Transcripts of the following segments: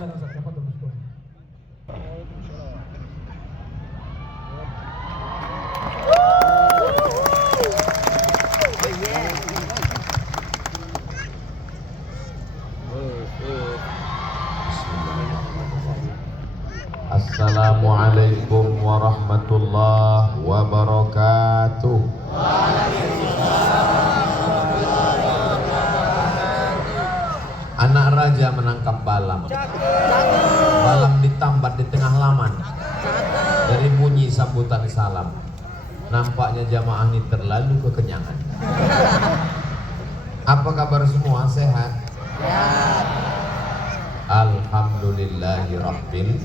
Assalamualaikum warahmatullahi wabarakatuh. Anak raja menangkap balam. Balam ditambat di tengah laman. Dari bunyi sambutan salam, nampaknya jamaah ini terlalu kekenyangan. Apa kabar semua? Sehat? Alhamdulillahirabbil.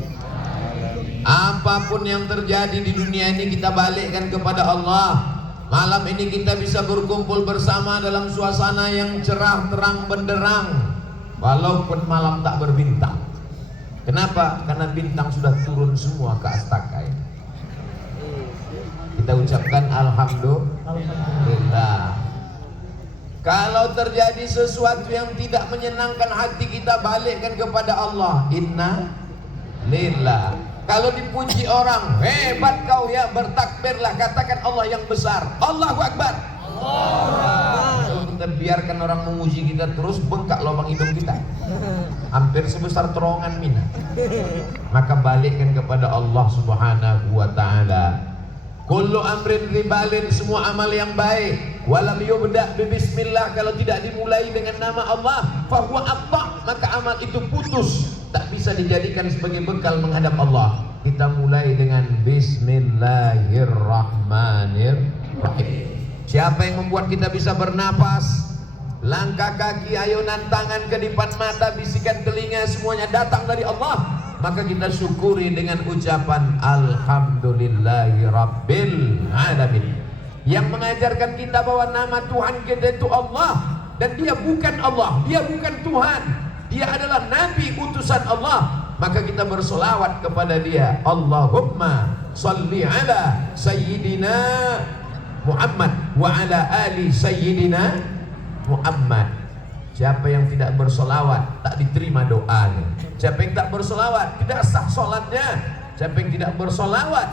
Apapun yang terjadi di dunia ini kita balikkan kepada Allah. Malam ini kita bisa berkumpul bersama dalam suasana yang cerah, terang, benderang, walaupun malam tak berbintang. Kenapa? Karena bintang sudah turun semua ke astaka ini. Kita ucapkan alhamdulillah. Kalau terjadi sesuatu yang tidak menyenangkan hati kita, balikkan kepada Allah. Inna lillah. Kalau dipuji orang, hebat kau ya, bertakbirlah, katakan Allah yang besar. Allahu Akbar. Kalau kita biarkan orang memuji kita terus, bengkak lubang hidung kita, hampir sebesar terowongan Mina. Maka balikkan kepada Allah Subhanahu wa ta'ala. Kullu amrin ribalin, semua amal yang baik, walam yubda' bismillah, kalau tidak dimulai dengan nama Allah, fahuwa abta', maka amal itu putus, tak bisa dijadikan sebagai bekal menghadap Allah. Kita mulai dengan bismillahirrahmanirrahim. Siapa yang membuat kita bisa bernapas? Langkah kaki, ayunan tangan, kedipan mata, bisikan telinga, semuanya datang dari Allah. Maka kita syukuri dengan ucapan alhamdulillahirabbil alamin. Yang mengajarkan kita bahwa nama Tuhan kita itu Allah, dan dia bukan Allah, dia bukan Tuhan, dia adalah Nabi utusan Allah. Maka kita bersolawat kepada dia. Allahumma salli ala sayyidina Muhammad wa ala ali sayyidina Muhammad. Siapa yang tidak bersolawat tak diterima doanya. Siapa yang tak bersolawat tidak sah sholatnya. Siapa yang tidak bersolawat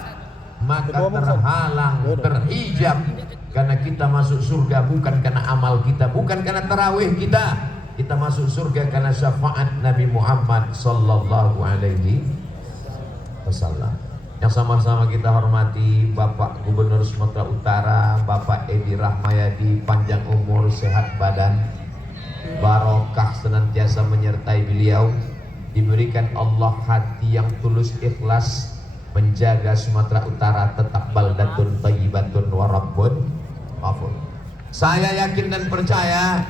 maka terhalang, terhijab. Karena kita masuk surga bukan karena amal kita, bukan karena tarawih kita. Kita masuk surga karena syafaat Nabi Muhammad sallallahu alaihi wasallam. Yang sama-sama kita hormati Bapak Gubernur Sumatera Utara, Bapak Edi Rahmayadi, panjang umur, sehat badan, barokah senantiasa menyertai beliau, diberikan Allah hati yang tulus ikhlas menjaga Sumatera Utara tetap baldatun thayyibatun wa rabbun ghafur. Saya yakin dan percaya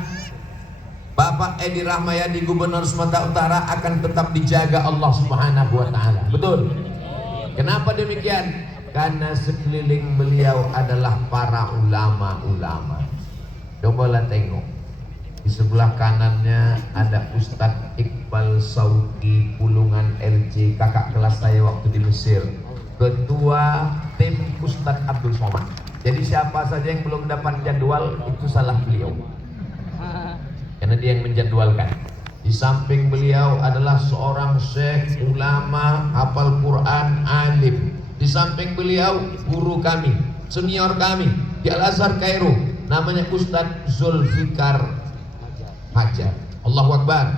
Bapak Edi Rahmayadi Gubernur Sumatera Utara akan tetap dijaga Allah Subhanahu wa taala. Betul? Kenapa demikian? Karena sekeliling beliau adalah para ulama-ulama. Cobalah tengok. Di sebelah kanannya ada Ustadz Iqbal Sauki Pulungan LC, kakak kelas saya waktu di Mesir, ketua tim Ustadz Abdul Somad. Jadi siapa saja yang belum dapat jadwal itu salah beliau, karena dia yang menjadwalkan. Di samping beliau adalah seorang syekh, ulama, hafal Quran, alim. Di samping beliau guru kami, senior kami di Al-Azhar Kairo, namanya Ustadz Zulfikar Hajar. Allahu Akbar.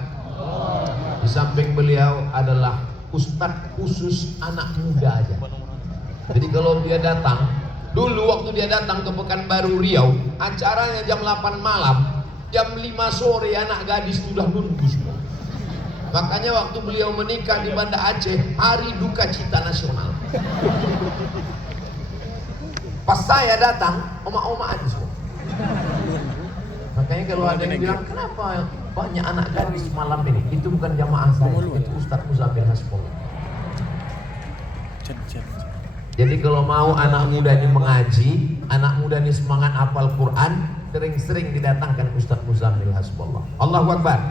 Di samping beliau adalah ustadz khusus anak muda aja. Jadi kalau dia datang, dulu waktu dia datang ke Pekanbaru Riau, acaranya jam 8 malam, jam 5 sore anak gadis sudah nunggu semua. Makanya waktu beliau menikah di Banda Aceh, hari duka cita nasional. Pas saya datang, oma-oma aja semua. Makanya kalau ada yang bilang, kenapa banyak anak gadis malam ini? Itu bukan jamaah saya, itu Ustadz Muzamil Hasbullah. Jadi kalau mau anak muda ini mengaji, anak muda ini semangat hafal Quran, sering-sering didatangkan Ustadz Muzamil Hasbullah. Allahu Akbar.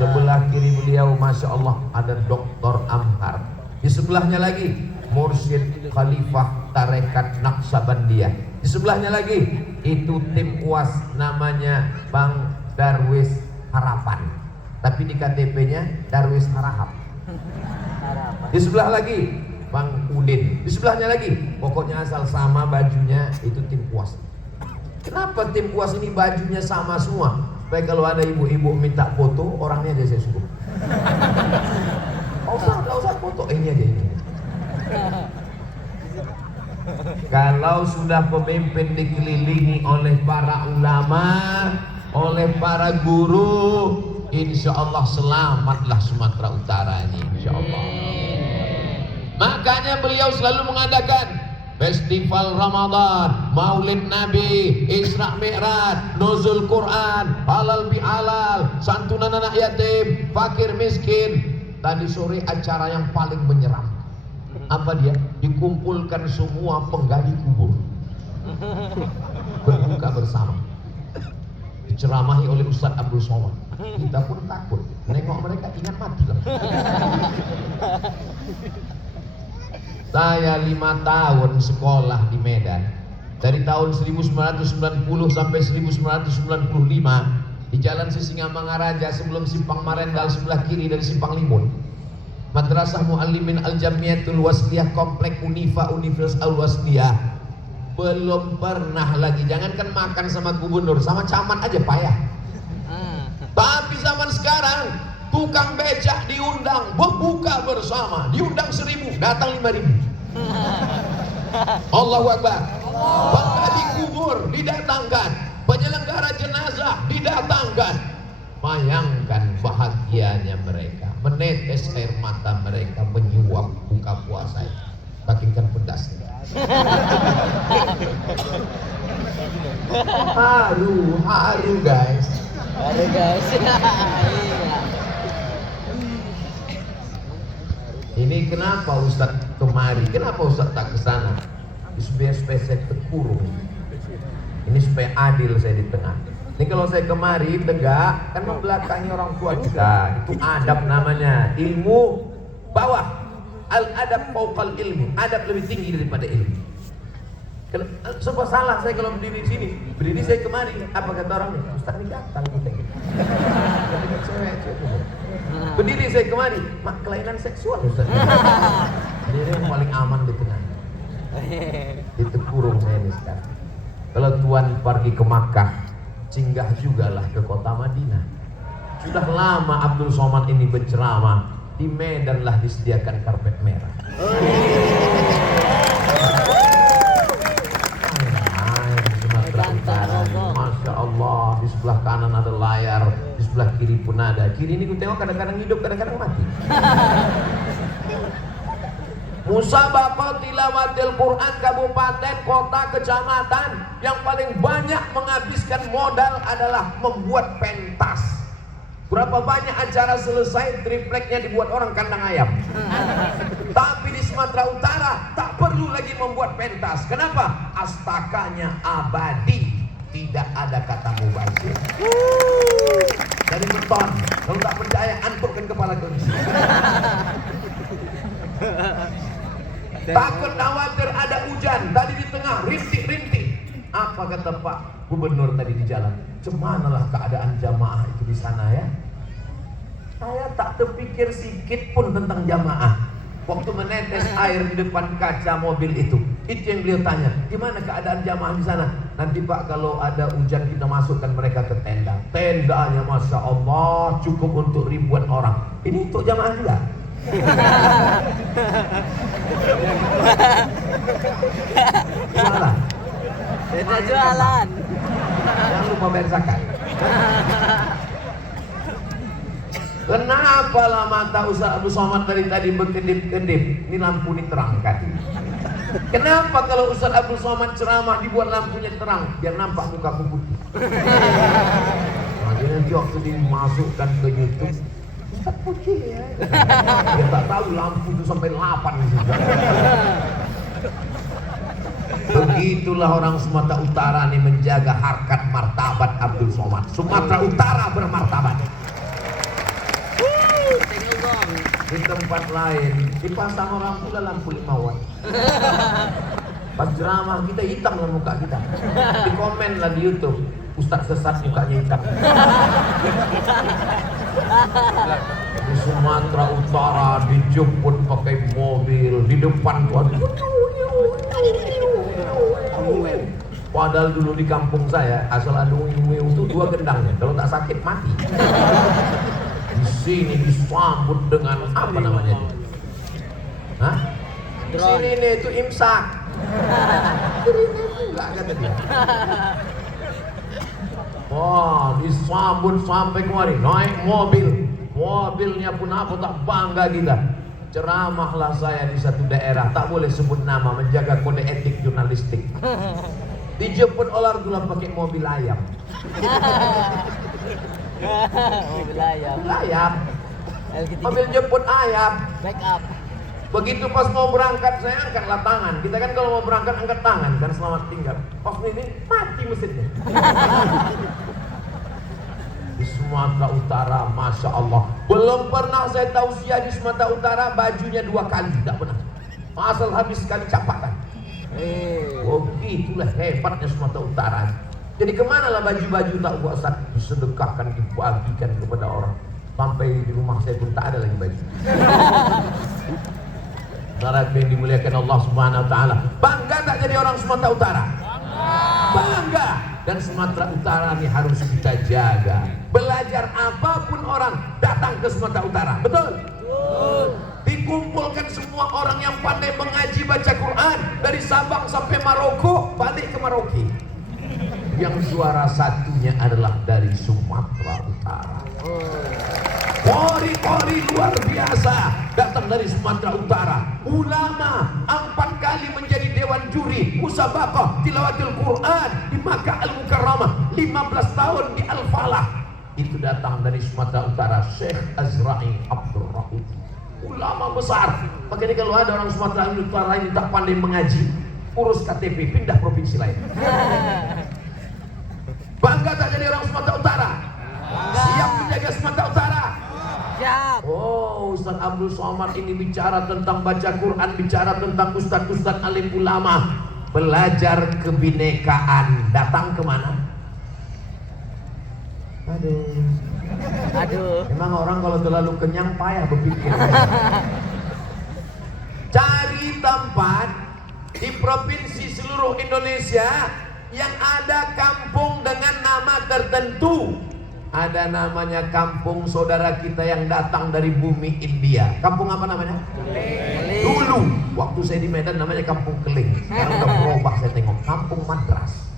Sebelah kiri beliau, Masya Allah, ada Dr. Amhar. Di sebelahnya lagi, Mursyid Khalifah Tarekat Naqsabandiyah. Di sebelahnya lagi, itu tim UAS namanya Bang Darwis Harapan. tapi di KTP-nya Darwis Harahap. Di sebelah lagi Bang Udin, di sebelahnya lagi, pokoknya asal sama bajunya itu tim puas. Kenapa tim puas ini bajunya sama semua? Supaya kalau ada ibu-ibu minta foto, orangnya aja saya suruh. Gak usah foto, ini aja ini. Kalau sudah pemimpin dikelilingi oleh para ulama, oleh para guru, insya Allah selamatlah Sumatera Utara ini, insya Allah. Makanya beliau selalu mengadakan festival Ramadan, Maulid Nabi, Isra Mi'raj, Nuzul Quran, halal bihalal, santunan anak yatim, fakir miskin. Tadi sore acara yang paling menyeram. Apa dia? Dikumpulkan semua penggali kubur, berbuka bersama, diceramahi oleh Ustadz Abdul Somad. Kita pun takut, nengok mereka ingat mati lah. Saya 5 tahun sekolah di Medan, dari tahun 1990 sampai 1995 di Jalan Sisingamangaraja sebelum Simpang Marendal sebelah kiri dari Simpang Limun. Madrasah Muallimin Al-Jamiatul Wasliyah Komplek Unifa Universitas Al-Wasliyah. Belum pernah lagi, jangankan makan sama gubernur, sama camat aja payah. Tapi zaman sekarang tukang becak diundang berbuka bersama, diundang 1000, datang 5000. Allahu Akbar. Penggali kubur didatangkan, penyelenggara jenazah didatangkan. Bayangkan bahagianya mereka, menetes air mata mereka menyuap buka puasa. Saking pedasnya. Haru guys. Haru guys. Ini kenapa Ustadz kemari? Kenapa Ustadz tak ke sana? Supaya saya terkurung. Ini supaya adil saya di tengah. Ini kalau saya kemari tegak, kan membelakangi orang tua kita. Itu adab namanya. Ilmu bawah. Al-adab fauqal ilmi. Adab lebih tinggi daripada ilmu. Sebab salah saya kalau berdiri di sini. Berdiri saya kemari. Apa kata orangnya? Ustadz ini gatal. Berdiri saya kemari, mak kelainan seksual Ustaz. Jadi yang paling aman di tengah. Itu kurung saya ini sekarang. Kalau Tuhan pergi ke Makkah, singgah jugalah ke kota Madinah. Sudah lama Abdul Somad ini berceramah, di Medan lah disediakan karpet merah. Sumatera Utara, Masya Allah, di sebelah kanan ada layar, di sebelah kiri pun ada. Kiri ini ku tengok kadang-kadang hidup, kadang-kadang mati. Musabaqah tilawatil Quran kabupaten, kota, kecamatan yang paling banyak menghabiskan modal adalah membuat pentas. Berapa banyak acara selesai, tripleknya dibuat orang kandang ayam. Tapi di Sumatera Utara tak perlu lagi membuat pentas. Kenapa? Astakanya abadi, tidak ada kata mubazir. Dari beton, kalau tak percaya antukkan kepala kunci. Takut khawatir ada hujan, tadi di tengah rintik-rintik. Apa kata Pak Gubernur tadi di jalan? Cemanalah keadaan jamaah itu di sana ya? Saya tak terpikir sedikit pun tentang jamaah. Waktu menetes air di depan kaca mobil itu yang beliau tanya, gimana keadaan jamaah di sana? Nanti Pak kalau ada hujan kita masukkan mereka ke tenda. Tendanya Masya Allah cukup untuk ribuan orang. Ini untuk jamaah juga. Jualan. Kita jualan. Jangan lupa bayar zakat. Kenapa lah mata Ustaz Abdul Somad dari tadi berkedip-kedip? Ini lampu ini terangkan. Kenapa kalau Ustaz Abdul Somad ceramah dibuat lampunya terang? Biar nampak muka putih. Jadi nanti waktu dimasukkan ke YouTube, Ustaz putih ya. Dia tak tahu lampu itu sampai 8 juga. Begitulah orang Sumatera Utara ini menjaga harkat martabat Abdul Somad. Sumatera Utara bermartabat. Di tempat lain dipasang orang pula lampu 5 watt. Pas ceramah kita hitam lah muka kita. Di komen lah di YouTube, Ustaz sesat mukanya hitam. Di Sumatera Utara dijemput pakai mobil di depan tuh. Padahal dulu di kampung saya asal ada uyung-uyung itu 2 gendangnya. Kalau tak sakit mati. Di sini disambut dengan apa namanya? Hah? Sini nih itu imsak. Enggak kata dia. Wah, disambut sampai kemari, naik mobil. Mobilnya pun apa tak bangga kita. Ceramahlah saya di satu daerah, tak boleh sebut nama, menjaga kode etik jurnalistik. Dijemput oleh Abdullah pakai mobil ayam. Mobil ayam. Ayam. Mobil jemput ayam. Backup. Begitu pas mau berangkat saya angkatlah tangan. Kita kan kalau mau berangkat angkat tangan kan selamat tinggal. Pas ini mati mesinnya. Di Sumatera Utara, masya Allah, belum pernah saya tausiah di Sumatera Utara bajunya 2 kali, tidak pernah. Asal habis sekali capatan. Oh, itulah hebatnya Sumatera Utara. Jadi kemana lah baju-baju tak usah disedekahkan, dibagikan kepada orang. Sampai di rumah saya pun tak ada lagi baju. Saudara yang dimuliakan Allah Subhanahu Wa Taala, bangga tak jadi orang Sumatera Utara? Bangga. Dan Sumatera Utara ini harus kita jaga. Belajar apapun orang datang ke Sumatera Utara, betul? Dikumpulkan semua orang yang pandai mengaji baca Quran dari Sabang sampai Maroko, balik ke Maroke. Yang juara satunya adalah dari Sumatera Utara. Kori-kori luar biasa datang dari Sumatera Utara. Ulama 4 kali menjadi dewan juri musabaqah tilawatul Quran di Makkah Al-Mukarramah, 15 tahun di Al-Falah. Itu datang dari Sumatera Utara, Syekh Azra'i Abdul Rahim. Ulama besar. Makanya kalau ada orang Sumatera Utara ini tak pandai mengaji, urus KTP pindah provinsi lain. Bangga tak jadi orang Sumatera Utara? Siap menjaga Sumatera Utara? Siap. Oh, Ustaz Abdul Somad ini bicara tentang baca Quran, bicara tentang ustaz-ustaz alim ulama, belajar kebinekaan. Datang kemana? Aduh. Memang orang kalau terlalu kenyang payah berpikir. Cari tempat di provinsi seluruh Indonesia yang ada kampung dengan nama tertentu. Ada namanya kampung saudara kita yang datang dari bumi India. Kampung apa namanya? Keling. Dulu waktu saya di Medan namanya Kampung Keling. Sekarang udah berubah saya tengok, Kampung Madras.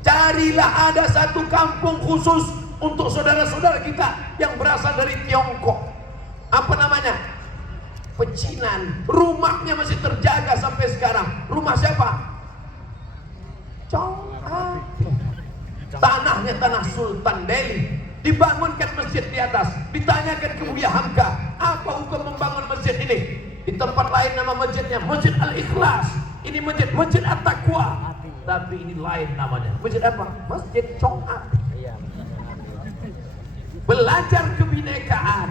Carilah ada satu kampung khusus untuk saudara-saudara kita yang berasal dari Tiongkok. Apa namanya? Pecinan. Rumahnya masih terjaga sampai sekarang. Rumah siapa? Chong Ah. Tanahnya tanah Sultan Delhi. Dibangunkan masjid di atas. Ditanyakan ke Buya Hamka, apa hukum membangun masjid ini? Di tempat lain nama masjidnya Masjid Al-Ikhlas. Ini Masjid At-Taqwa. Tapi ini lain namanya. Masjid apa? Masjid Chong Ah. Belajar kebinekaan.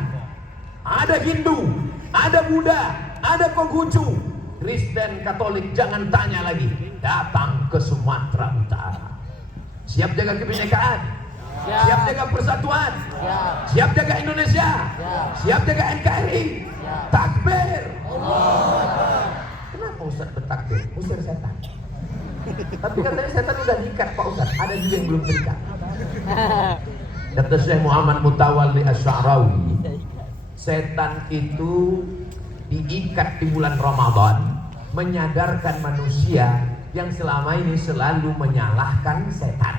Ada Hindu, ada Buddha, ada Konghucu, Kristen, Katolik, jangan tanya lagi. Datang ke Sumatera Utara. Siap jaga kebinekaan, siap jaga persatuan, siap jaga Indonesia, siap jaga NKRI. Takbir. Kenapa Ustaz bertakbir? Usir setan. Tapi katanya setan udah diikat Pak Ustaz. Ada juga yang belum terikat. Kata Syekh Muhammad Mutawalli Asy'arawi, setan itu diikat di bulan Ramadan, menyadarkan manusia yang selama ini selalu menyalahkan setan.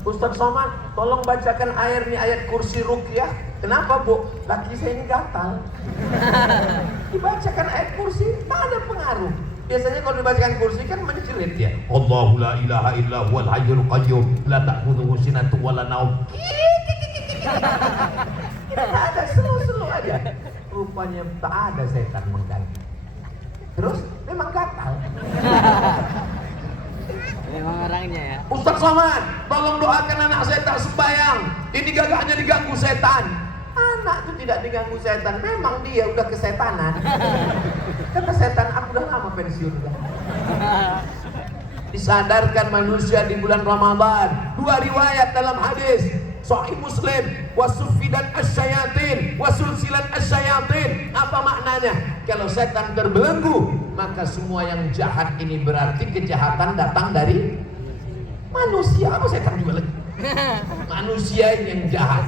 Ustaz Somad, tolong bacakan air nih, ayat kursi ruqyah. Kenapa Bu? Laki saya ini gatal. Dibacakan ayat kursi, tak ada pengaruh. Biasanya kalau dibacakan kursi kan menjerit ya. Allahu la ilaha illa huwal hayyul qayyum la ta'khudhuhu sinatun wa la naum. Tidak ada, selu-selu aja. Rupanya tak ada setan mengganggu. Terus memang gatal. Memang orangnya ya. Ustaz Somad, tolong doakan anak saya tak sembahyang. Ini gagahnya diganggu setan. Anak itu tidak diganggu setan, memang dia udah kesetanan. Kata setan, aku udah lama pensiun. Disadarkan manusia di bulan Ramadan. 2 riwayat dalam hadis. Sahih Muslim, wasuffidat asyayatin, wasulsilat asyayatin. Apa maknanya? Kalau setan terbelenggu, maka semua yang jahat ini berarti kejahatan datang dari manusia. Apa setan juga lagi? Manusia yang jahat.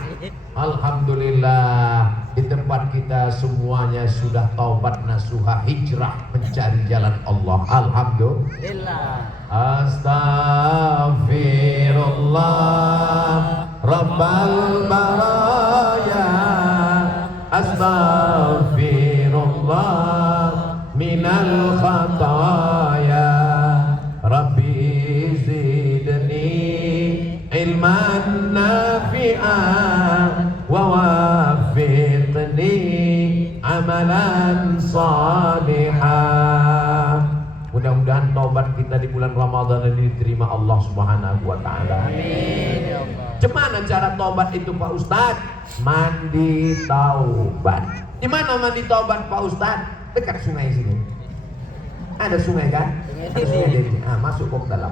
Alhamdulillah, di tempat kita semuanya sudah taubat nasuha, hijrah mencari jalan Allah. Alhamdulillah. Astaghfirullah Rabbal baraya, astaghfirullah minal khataya, Rabbi zidni ilman nafi'an wa wafiqni amalan salihah. Mudah-mudahan taubat kita di bulan Ramadan ini diterima Allah Subhanahu wa taala. Amin. Gimana cara taubat itu Pak Ustaz? Mandi taubat. Di mana mandi taubat Pak Ustaz? Dekat sungai sini. Ada sungai kan? Ada sungai ini. Masuk ke dalam.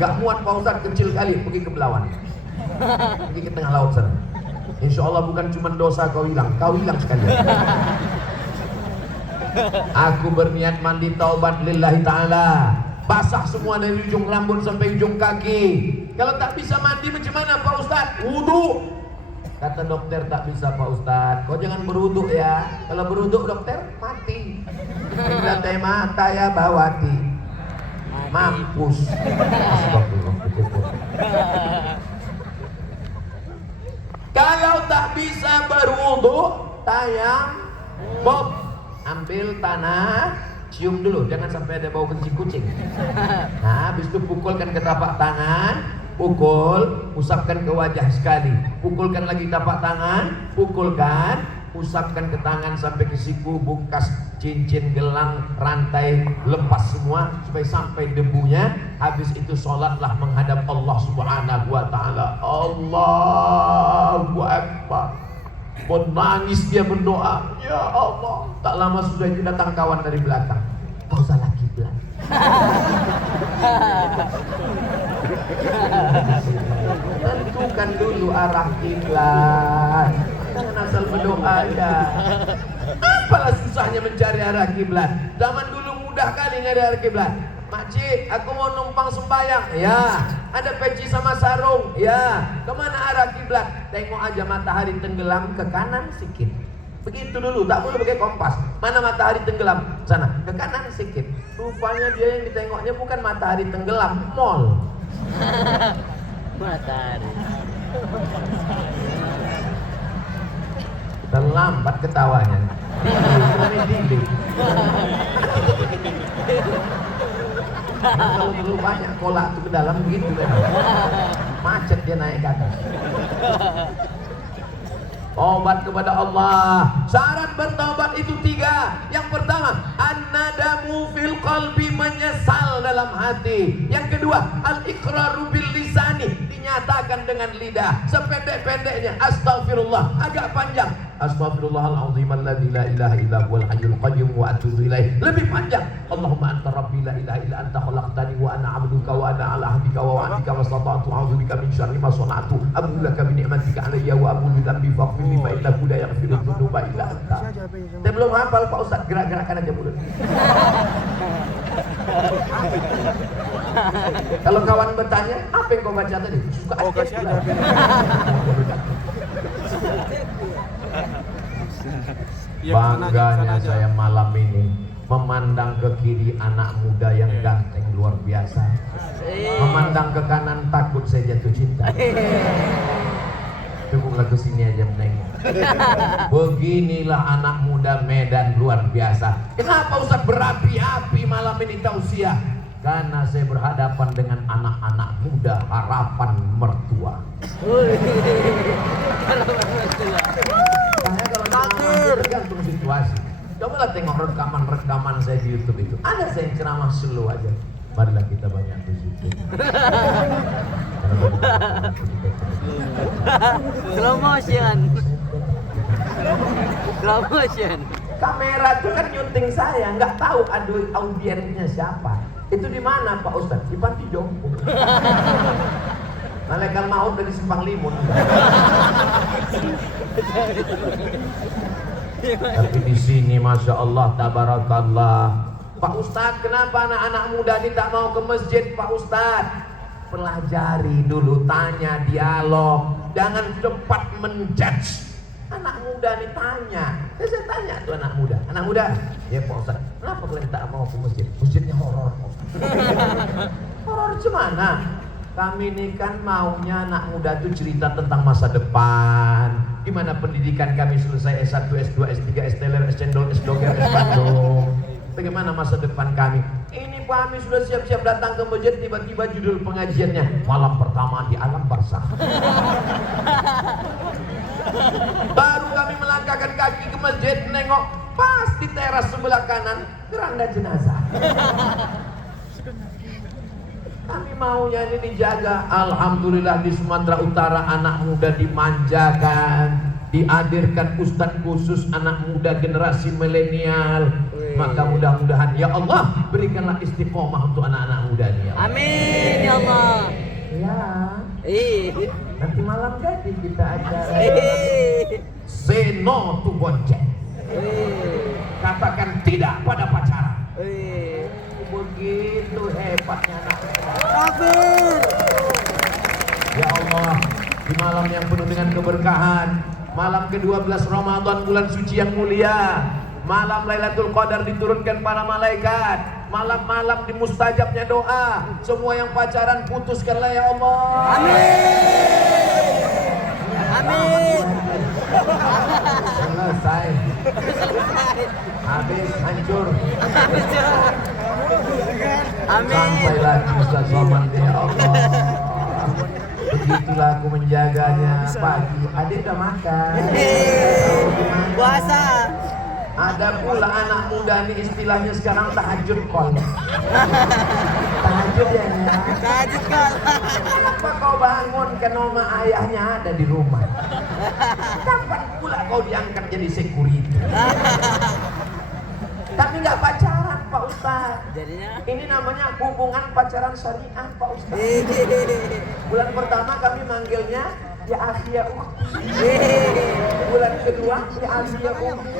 Gak muat Pak Ustaz, kecil kali, pergi ke Belawan. Pergi ke tengah laut sana. Insya Allah bukan cuma dosa kau hilang sekalian. Aku berniat mandi taubat lillahi ta'ala. Basah semua dari ujung rambut sampai ujung kaki. Kalau tak bisa mandi macam mana Pak Ustaz? Wudu. Kata dokter tak bisa Pak Ustaz. Kau jangan berwudu ya. Kalau berwudu dokter mati. Bila mata ya bawati. Mampus. Kalau tak bisa berwudu, tayang bob. Ambil tanah, cium dulu, jangan sampai ada bau kencing kucing. Nah, habis itu pukulkan ke tapak tangan, pukul, usapkan ke wajah sekali. Pukulkan lagi tapak tangan, pukulkan, usapkan ke tangan sampai ke siku, bekas cincin, gelang, rantai lepas semua supaya sampai debunya. Habis itu sholatlah menghadap Allah Subhanahu wa taala. Allahu Akbar. Menangis dia berdoa, ya Allah. Tak lama sudah itu datang kawan dari belakang. Kau salah kiblat. Tentukan dulu arah kiblat. Jangan asal berdoa ya. Apalah susahnya mencari arah kiblat. Zaman dulu mudah kali nyari arah kiblat. Makcik, aku mau numpang sembahyang. Ya, ada peci sama sarung. Ya, kemana arah kiblat? Tengok aja matahari tenggelam ke kanan sedikit. Begitu dulu, tak boleh pakai kompas. Mana matahari tenggelam? Sana, ke kanan sedikit. Rupanya dia yang ditengoknya bukan matahari tenggelam, mall. Matahari. Terlambat ketawanya. Dili. Kalau dulu banyak kolak tuh ke dalam begitu kan. Macet dia naik ke atas. Taubat kepada Allah. Syarat bertaubat itu 3. Yang pertama, an-nadamu fil qalbi, menyesal dalam hati. Yang kedua, al-iqraru bil lisani, dinyatakan dengan lidah. Sependek-pendeknya astaghfirullah, agak panjang. Astaghfirullahaladzim alladzi la ilaha illa huwal hayyul qayyum wa atubu ilaih. Lebih panjang. Allahumma anta rabbi la ilaha illa anta khalaqtani wa ana 'abduka wa ana 'ala ahdika wa wa'dika mastata'tu a'udzu bika min syarri ma sana'tu. Abu laka bi ni'matika 'alayya wa abu bi dhanbi faghfir li fa innahu la yaghfiru dzunuba illa anta. Saya belum hafal Pak Ustaz, gerak-gerakkan aja mulut. Kalau kawan bertanya, apa yang kau baca tadi? Suka kasih aja. Bangganya saya malam ini memandang ke kiri anak muda yang ganteng luar biasa. Memandang ke kanan takut saya jatuh cinta. Tunggulah ke sini aja menengok. Beginilah anak muda Medan luar biasa. Kenapa Ustaz berapi-api malam ini tausiah? Karena saya berhadapan dengan anak-anak muda harapan mertua. Saya kalau tergantung situasi. Cobalah tengok rekaman saya di YouTube itu. Ada saya yang ceramah slow aja. Marilah kita banyak bersyukur. Slow motion. Slow motion. Kamera itu kan nyunting saya, nggak tahu audiensnya siapa. Itu di mana Pak Ustadz? Di panti jompo. Malaikat maut dari Simpang Limun. Tapi di sini Masya Allah, tabarakallah. Pak Ustadz, kenapa anak-anak muda ini tak mau ke masjid, Pak Ustadz? Pelajari dulu, tanya, dialog. Jangan cepat menjudge. Anak muda ini tanya. Saya tanya tuh anak muda, ya Pak Ustadz, kenapa kalian tak mau ke masjid? Masjidnya horor. Horor gimana? Kami ini kan maunya anak muda itu cerita tentang masa depan. Gimana pendidikan kami selesai S1, S2, S3, S teler, S cendol, S doger, S bandung. Bagaimana masa depan kami? Ini kami sudah siap-siap datang ke masjid, tiba-tiba judul pengajiannya malam pertama di alam barzakh. Baru kami melangkahkan kaki ke masjid, nengok pas di teras sebelah kanan keranda jenazah. Kami maunya ini dijaga. Alhamdulillah di Sumatera Utara anak muda dimanjakan, dihadirkan ustadz khusus anak muda generasi milenial. Maka mudah-mudahan ya Allah berikanlah istiqomah untuk anak-anak muda ini ya Allah. Amin ya Allah. Ya. Nanti malam jadi kita acara say no to bonceng. Katakan tidak pada pacaran. Begitu hebatnya anak muda. Kafir. Ya Allah, di malam yang penuh dengan keberkahan, malam ke-12 Ramadan, bulan suci yang mulia, malam Lailatul Qadar diturunkan para malaikat, malam-malam di mustajabnya doa. Semua yang pacaran putuskanlah ya Allah. Amin. Amin. Selesai. Habis, hancur. Amin. Sampai lagi Ustaz Somad ya Allah. Begitulah aku menjaganya. Pagi, adik udah makan. Puasa. Ada pula anak muda ini istilahnya sekarang tahajud call. Tahajud ya. Tahajud call. Kenapa kau bangun ke nama ayahnya ada di rumah? Kapan pula kau diangkat jadi security? Tapi nggak pacaran Pak Ustaz. Jadinya Ini namanya hubungan pacaran syariah Pak Ustaz. Bulan pertama kami manggilnya ya akhi ya ukhti. Bulan kedua ya akhi ya ukhti.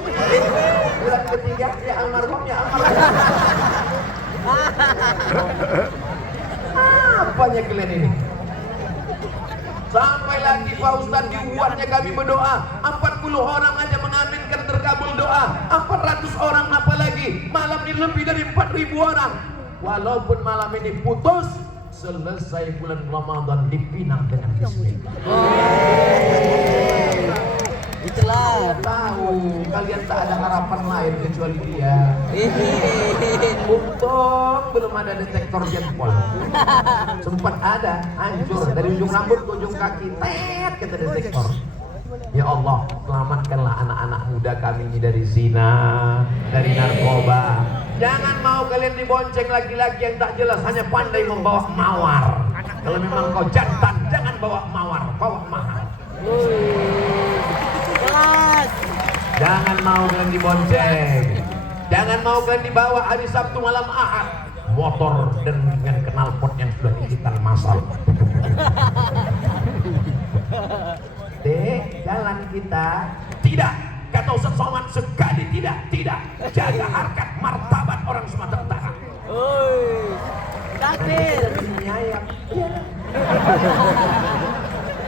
Bulan ketiga ya almarhum ya almarhum. Apanya kalian ini? Sampai lagi Pak Ustaz dibuatnya kami berdoa 40 orang aja mengaminkan terkabul doa, 400 orang apalagi malam ini lebih dari 4.000 orang. Walaupun malam ini putus, selesai bulan Ramadan dipinang dengan bismillah. itulah. Tahu kalian tak ada harapan lain kecuali dia. Untung belum ada detektor jempol. Sempat ada, hancur dari ujung rambut ke ujung kaki, tet kata detektor. Ya Allah, selamatkanlah anak-anak muda kami ini dari zina, dari narkoba. Jangan mau kalian dibonceng laki-laki yang tak jelas, hanya pandai membawa mawar. Kalau memang kau jantan, jangan bawa mawar, bawa mahal. Jangan mau kalian dibonceng. Jangan mau kalian dibawa hari Sabtu malam Ahad motor dan dengan knalpot yang sudah dihitan masal. Dek, jalan kita tidak, kata Ustaz Somad sekali tidak jaga harkat martabat orang Sumatera Utara. Takbir. Ayam.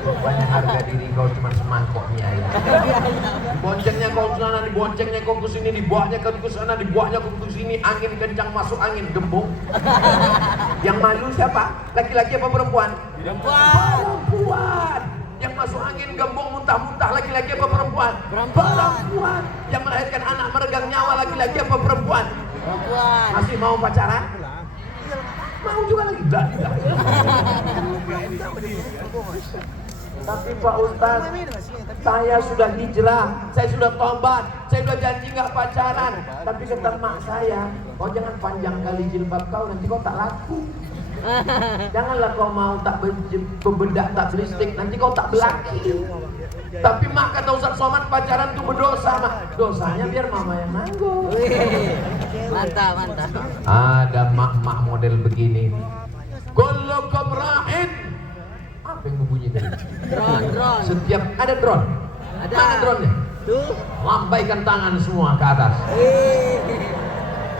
Banyak harga diri kau cuma semangkok mie ayam. Diboncengnya kau ke sana, diboncengnya kau ke sini, dibawanya kau ke sana, dibawanya kau ke sini, angin kencang masuk angin gembung. Yang malu siapa? Laki-laki apa perempuan? Perempuan. Yang masuk angin gembung muntah-muntah laki-laki apa perempuan? Perempuan. Yang melahirkan anak meregang nyawa laki-laki apa perempuan? Perempuan. Masih mau pacaran? Mau juga lagi. Tapi Pak Ustaz, saya sudah hijrah, saya sudah tobat, saya sudah janji nggak pacaran. Tapi kata mak saya, kau jangan panjang kali jilbab kau, nanti kau tak laku. Janganlah kau mau tak berbedak, tak beristik, nanti kau tak belaki. Tapi mak kata Ustaz Somad, pacaran itu berdosa mak. Dosanya biar mama yang nanggung. Mantap, mantap. Ada mak-mak model begini. Kullukum ra'in. Apa yang berbunyi tadi? Drone. Setiap ada drone. Ada. Mana drone-nya? Tuh. Lambaikan tangan semua ke atas.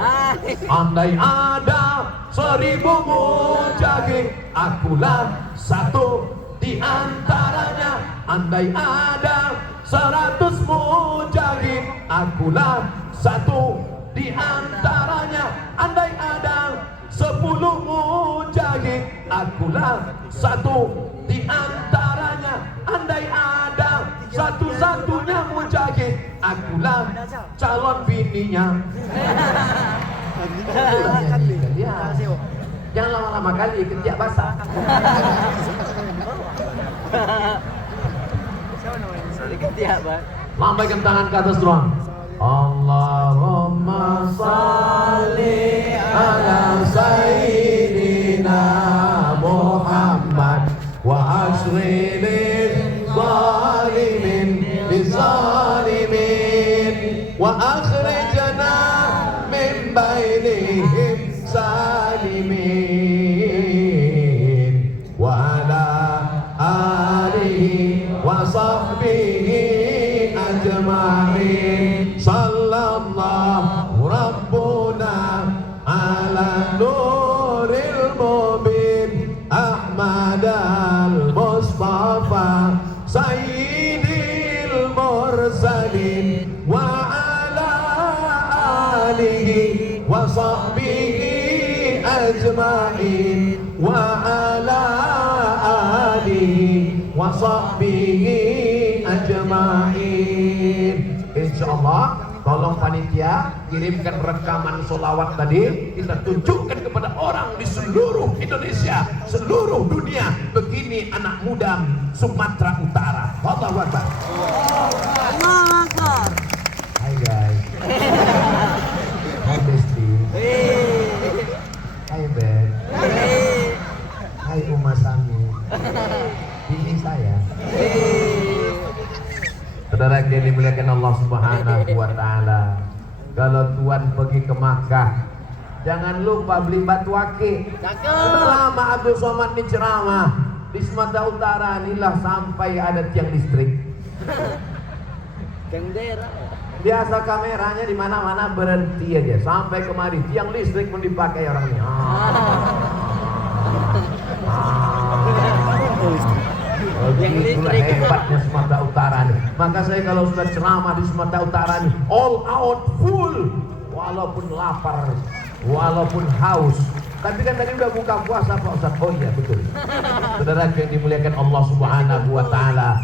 Hai. Andai ada 1000 mujahid, akulah satu di antaranya. Andai ada 100 mujahid, akulah satu di antaranya. Andai ada 10 mujahid, akulah satu di antaranya. Andai ada satu-satunya mujahid, akulah calon bininya. Nyanyikan dia. Jangan lama-lama kali ketiak basah. Ketiak, Bang. Lambaikan tangan ke atas drone. Allahumma salli ala sayyidina Muhammad wa asrilil zalimin bizalimin wa akhrijna min bainihim salimin wa ala alihi wa sahbihi ajma'in. Sallallahu rabbuna ala nuril mubin Ahmad al-Mustafa sayyidil mursalin wa ala alihi wa sahbihi ajma'in wa ala alihi wa sahbihi ajma'in. Insyaallah, tolong panitia kirimkan rekaman sholawat tadi, kita tunjukkan kepada orang di seluruh Indonesia, seluruh dunia, begini anak muda Sumatera Utara. Allahu Akbar. Allahu Akbar. Hai guys. Hai Besti. Hai Ben. Hai Uma Sami. Ini saya. Saudara yang dimuliakan Allah Subhanahu wa taala. Kalau Tuhan pergi ke Makkah, jangan lupa beli batu akik. Selama Abdul Somad ini ceramah di Sumatera Utara inilah sampai ada tiang listrik. Bendera. Biasa kameranya di mana-mana berhenti aja sampai kemari tiang listrik pun dipakai orang ini. Begitulah hebatnya Sumatera Utara nih. Maka saya kalau sudah ceramah di Sumatera Utara nih, all out full, walaupun lapar, walaupun haus. Tapi kan tadi udah buka puasa Pak Ustaz. Oh iya betul. Saudara yang dimuliakan Allah Subhanahu wa taala.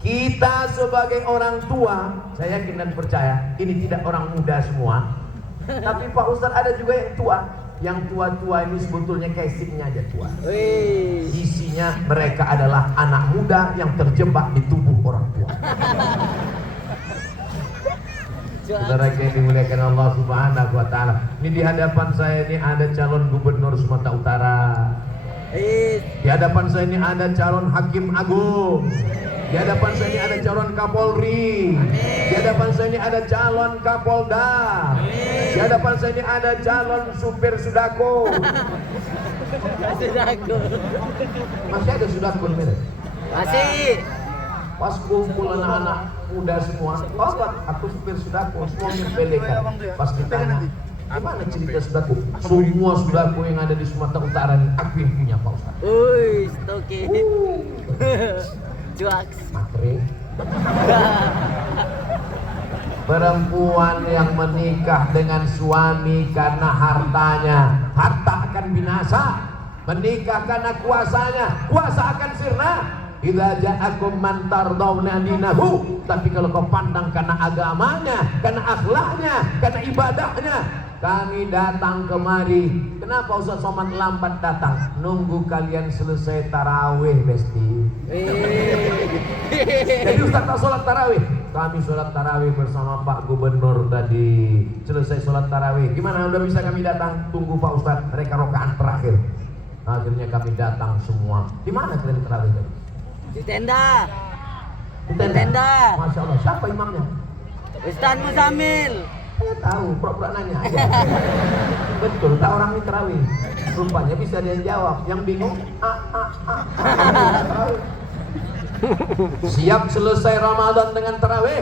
Kita sebagai orang tua, saya yakin dan percaya ini tidak orang muda semua. Tapi Pak Ustaz ada juga yang tua. Yang tua-tua ini sebetulnya casingnya aja tua. Isinya mereka adalah anak muda yang terjebak di tubuh orang tua. Saudara yang dimuliakan Allah Subhanahu wa taala. Ini di hadapan saya ini ada calon gubernur Sumatera Utara. Di hadapan saya ini ada calon hakim agung. Di hadapan saya ini ada calon Kapolri. Di hadapan saya ini ada calon Kapolda. Di hadapan saya ini ada calon supir Sudako. Sudako. Masih ada Sudako ini? Masih. Pas kumpul anak-anak muda semua, oh aku supir Sudako, semua menyepelekan. Pas ditanya, gimana cerita Sudako? Semua Sudako yang ada di Sumatera Utara ini aku yang punya Pak Ustaz. Oke. Cuaks. Matre. Perempuan yang menikah dengan suami karena hartanya, harta akan binasa. Menikah karena kuasanya, kuasa akan sirna. Idza ja'akum man tardawna dinahu. Tapi kalau kau pandang karena agamanya, karena akhlaknya, karena ibadahnya, kami datang kemari. Kenapa Ustaz Somad lambat datang? Nunggu kalian selesai tarawih, Besti. Jadi Ustaz tak sholat tarawih. Kami sholat tarawih bersama Pak Gubernur tadi. Selesai sholat tarawih. Gimana udah bisa kami datang? Tunggu Pak Ustaz, mereka rokaan terakhir. Akhirnya kami datang semua. Di mana kalian tarawih tadi? Di tenda. Di tenda. Tenda. Masya Allah. Siapa imamnya? Ustaz Muzamil. Saya tahu, pura-pura nanya aja. Betul, tak orang ini terawih. Rupanya bisa dia jawab. Yang bingung, terawih. Siap selesai Ramadan dengan terawih?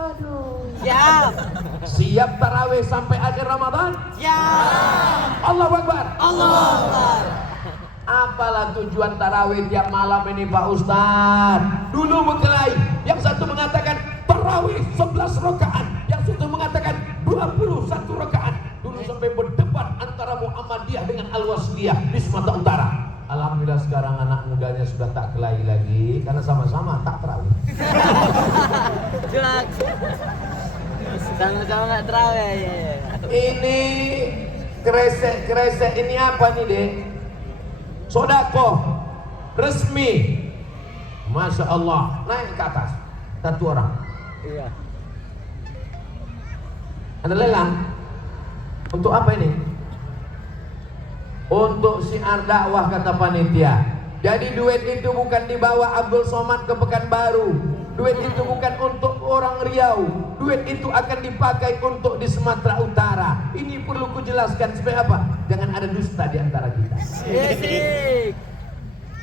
Aduh. Siap. Siap tarawih sampai akhir Ramadan? Siap. Allahu Akbar. Allahu Akbar. Apalah tujuan tarawih tiap malam ini Pak Ustadz? Dulu berkelahi. Yang satu mengatakan tarawih 11 rakaat, yang satu mengatakan 21 rakaat. Dulu sampai berdebat antara Muhammadiyah dengan Al-Wasliyah di Sumatera Utara. Alhamdulillah sekarang anak mudanya sudah tak kelahi lagi karena sama-sama tak tarawih. Jual. Sama-sama nggak terawih ya. Ini kresek ini apa nih dek? Sodako resmi, masya Allah, naik ke atas satu orang. Iya. Ada lelang. Untuk apa ini? Untuk siar dakwah kata panitia. Jadi duit itu bukan dibawa Abdul Somad ke Pekanbaru. Duit itu bukan untuk orang Riau. Duit itu akan dipakai untuk di Sumatera Utara. Ini perlu kujelaskan supaya apa? Jangan ada dusta di antara kita. Asik.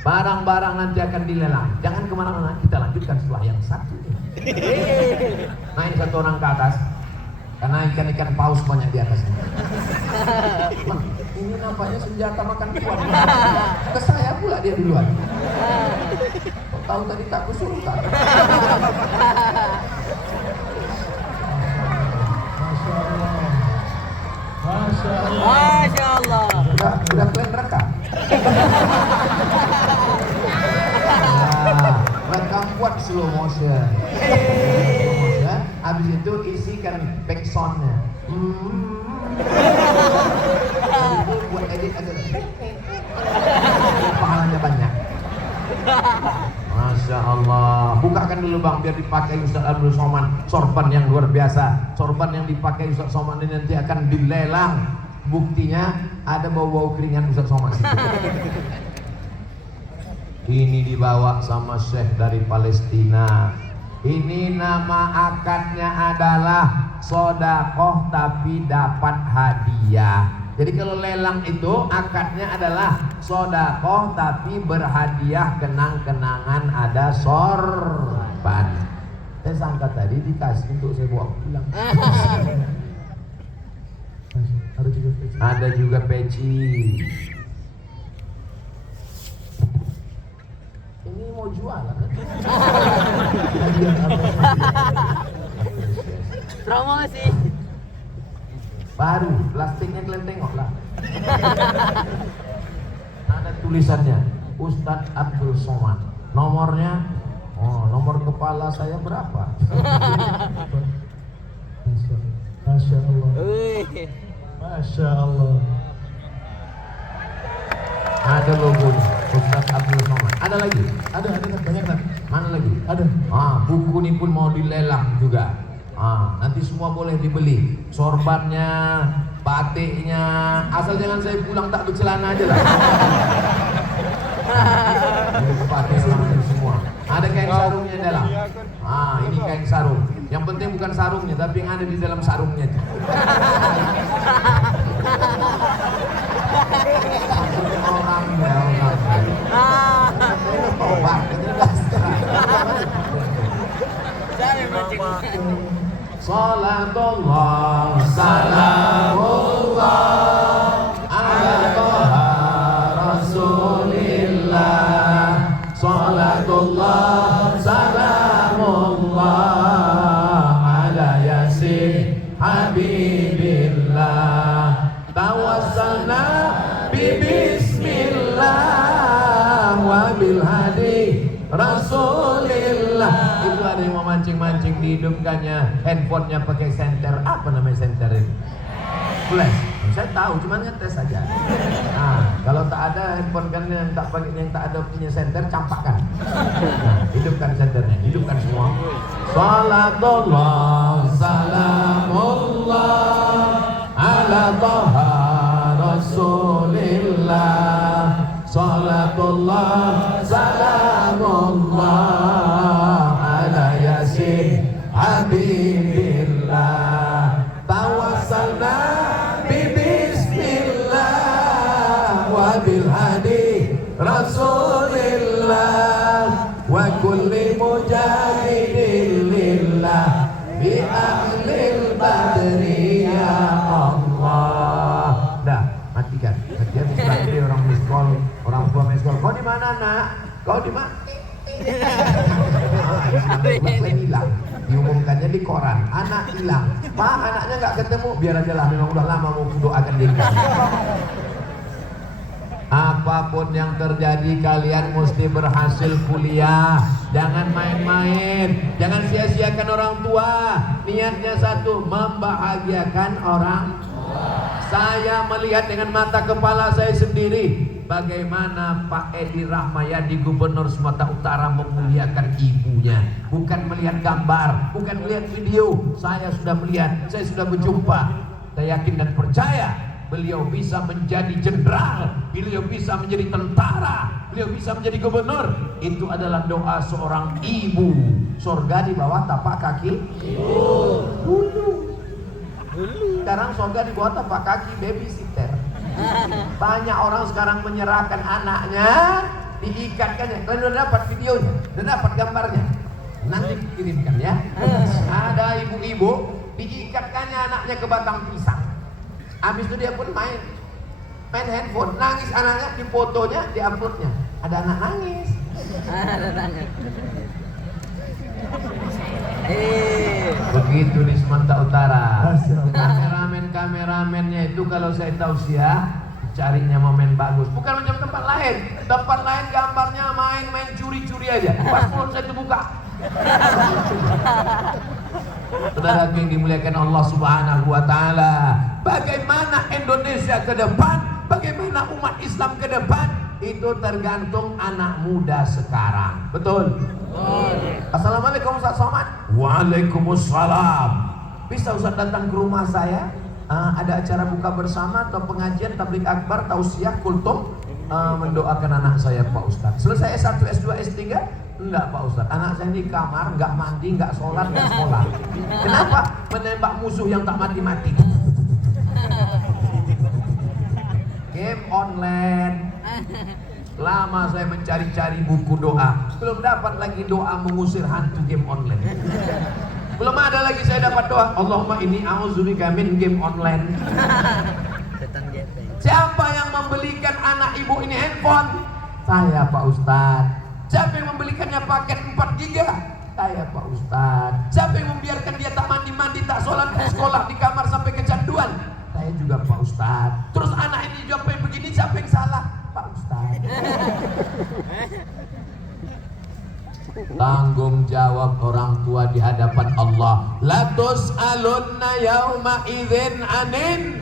Barang-barang nanti akan dilelang. Jangan kemana-mana. Kita lanjutkan setelah yang satu. Naik satu orang ke atas. Karena ikan-ikan paus banyak di atasnya. Ini nampaknya senjata makan tuan. Ke saya pula dia duluan. Kok tahu tadi tak kusuruhkan. Masya Allah. Udah kalian rekam? Rekam buat slow motion. Habis itu isikan back soundnya. Buat edit agak pahalanya banyak. Masya Allah. Bukakan dulu bang biar dipakai Ustaz Abdul Somad. Sorban yang luar biasa. Sorban yang dipakai Ustaz Somad ini nanti akan dilelang. Buktinya ada bau-bau keringan Ustaz Somad. Ini dibawa sama Syekh dari Palestina. Ini nama akadnya adalah sodakoh tapi dapat hadiah. Jadi kalau lelang itu akadnya adalah sodakoh tapi berhadiah kenang-kenangan ada sorban. Saya sangka tadi dikasih untuk saya bawa pulang. Ada juga peci. Ini mau jual kan? Promosi. Baru, plastiknya kalian tengok lah. Ada tulisannya Ustadz Abdul Somad. Nomornya, nomor kepala saya berapa? Masya Allah. Masya Allah. Ada logonya Ustadz Abdul Somad. Ada lagi? Ada banyak kan? Mana lagi? Ada. Buku ini pun mau dilelang juga. Nanti semua boleh dibeli. Sorbannya, batiknya, asal jangan saya pulang tak bercelana aja lah. Pakai orang semua. Ada kain sarungnya dalam. Ini kain sarung. Yang penting bukan sarungnya, tapi yang ada di dalam sarungnya. Orangnya. Salatullah, salamullah ala toha rasulillah. Salatullah, salamullah ala yasin habibillah. Tawassalna bismillah wa bil hadi rasulillah. Itu ada yang memancing-mancing dihidupkannya handphonenya pakai senter. Apa namanya senter itu? Flash. Saya tahu, cuma ngetes saja. Kalau tak ada handphone kan yang tak pakai, yang tak ada punya senter, campakkan. Hidupkan senternya, hidupkan semua. Salatullah, salamullah ala toha rasulillah. Salatullah, salamullah ala yasin habibillah. badri ya Allah. Dah, matikan. Dia bisa tadi orang miskol, orang tua miskol. Kau di mana nak? Kau di mana? Saya hilang. Diumumkannya di koran, anak hilang. Pak, anaknya nggak ketemu, biar aja lah. Memang udah lama mau doakan diri. Apapun yang terjadi, kalian mesti berhasil kuliah. Jangan main-main, jangan sia-siakan orang tua. Niatnya satu, membahagiakan orang tua. Saya melihat dengan mata kepala saya sendiri bagaimana Pak Edi Rahmayadi, Gubernur Sumatera Utara, memuliakan ibunya. Bukan melihat gambar, bukan melihat video. Saya sudah melihat, saya sudah berjumpa. Saya yakin dan percaya beliau bisa menjadi jenderal, beliau bisa menjadi tentara, beliau bisa menjadi gubernur. Itu adalah doa seorang ibu. Surga di bawah tapak kaki dulu. Sekarang surga di bawah tapak kaki babysitter. Banyak orang sekarang menyerahkan anaknya, diikatkannya. Kalian udah dapat videonya, udah dapat gambarnya. Nanti kirimkan ya. Ada ibu-ibu diikatkannya anaknya ke batang pisang. Habis itu dia pun main handphone, nangis anaknya, di fotonya, di uploadnya. Ada anak nangis. Begitu di Sumatera Utara. Kameramennya itu kalau saya tahu carinya momen bagus. Bukan macam tempat lain. Tempat lain gambarnya main curi-curi aja. Pas mulut saya terbuka. Saudara yang dimuliakan Allah Subhanahu wa taala, bagaimana Indonesia ke depan, bagaimana umat Islam ke depan, itu tergantung anak muda sekarang. Betul? Assalamualaikum Ustaz Somad. Waalaikumsalam. Bisa Ustaz datang ke rumah saya? Ada acara buka bersama atau pengajian tabligh akbar, tausiah, kultum, mendoakan anak saya Pak Ustaz. Selesai S1, S2, S3? Enggak Pak Ustaz, anak saya di kamar, enggak mandi, enggak sholat, enggak sekolah. Kenapa? Menembak musuh yang tak mati-mati. Game online. Lama saya mencari-cari buku doa, belum dapat lagi doa mengusir hantu game online. Belum ada lagi saya dapat doa, Allahumma inni a'udzubika min game online. Siapa yang membelikan anak ibu ini handphone? Saya Pak Ustaz. Siapa yang membelikannya paket 4 giga? Saya Pak Ustaz. Siapa yang membiarkan dia tak mandi-mandi, tak sholat, tak sekolah, di kamar sampai kecanduan? Saya juga Pak Ustaz. Terus anak ini juga begini, siapa yang salah? Pak Ustaz. Tanggung jawab orang tua di hadapan Allah. La tus'alunna yauma idzin anin.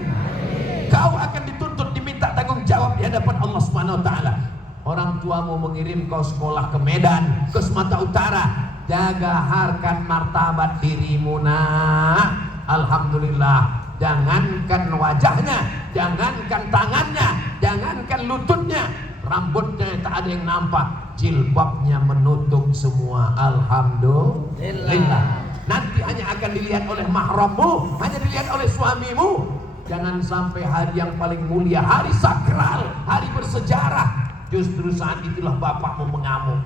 Kau akan dituntut, diminta tanggung jawab di hadapan Allah Subhanahu wa taala. Orang tuamu mengirim kau sekolah ke Medan, ke Sumatera Utara. Jaga harkat martabat dirimu nak. Alhamdulillah. Jangankan wajahnya, jangankan tangannya, jangankan lututnya, rambutnya tak ada yang nampak, jilbabnya menutup semua. Alhamdulillah. Nanti hanya akan dilihat oleh mahrammu, hanya dilihat oleh suamimu. Jangan sampai hari yang paling mulia, hari sakral, hari bersejarah, justru saat itulah bapakmu mengamuk.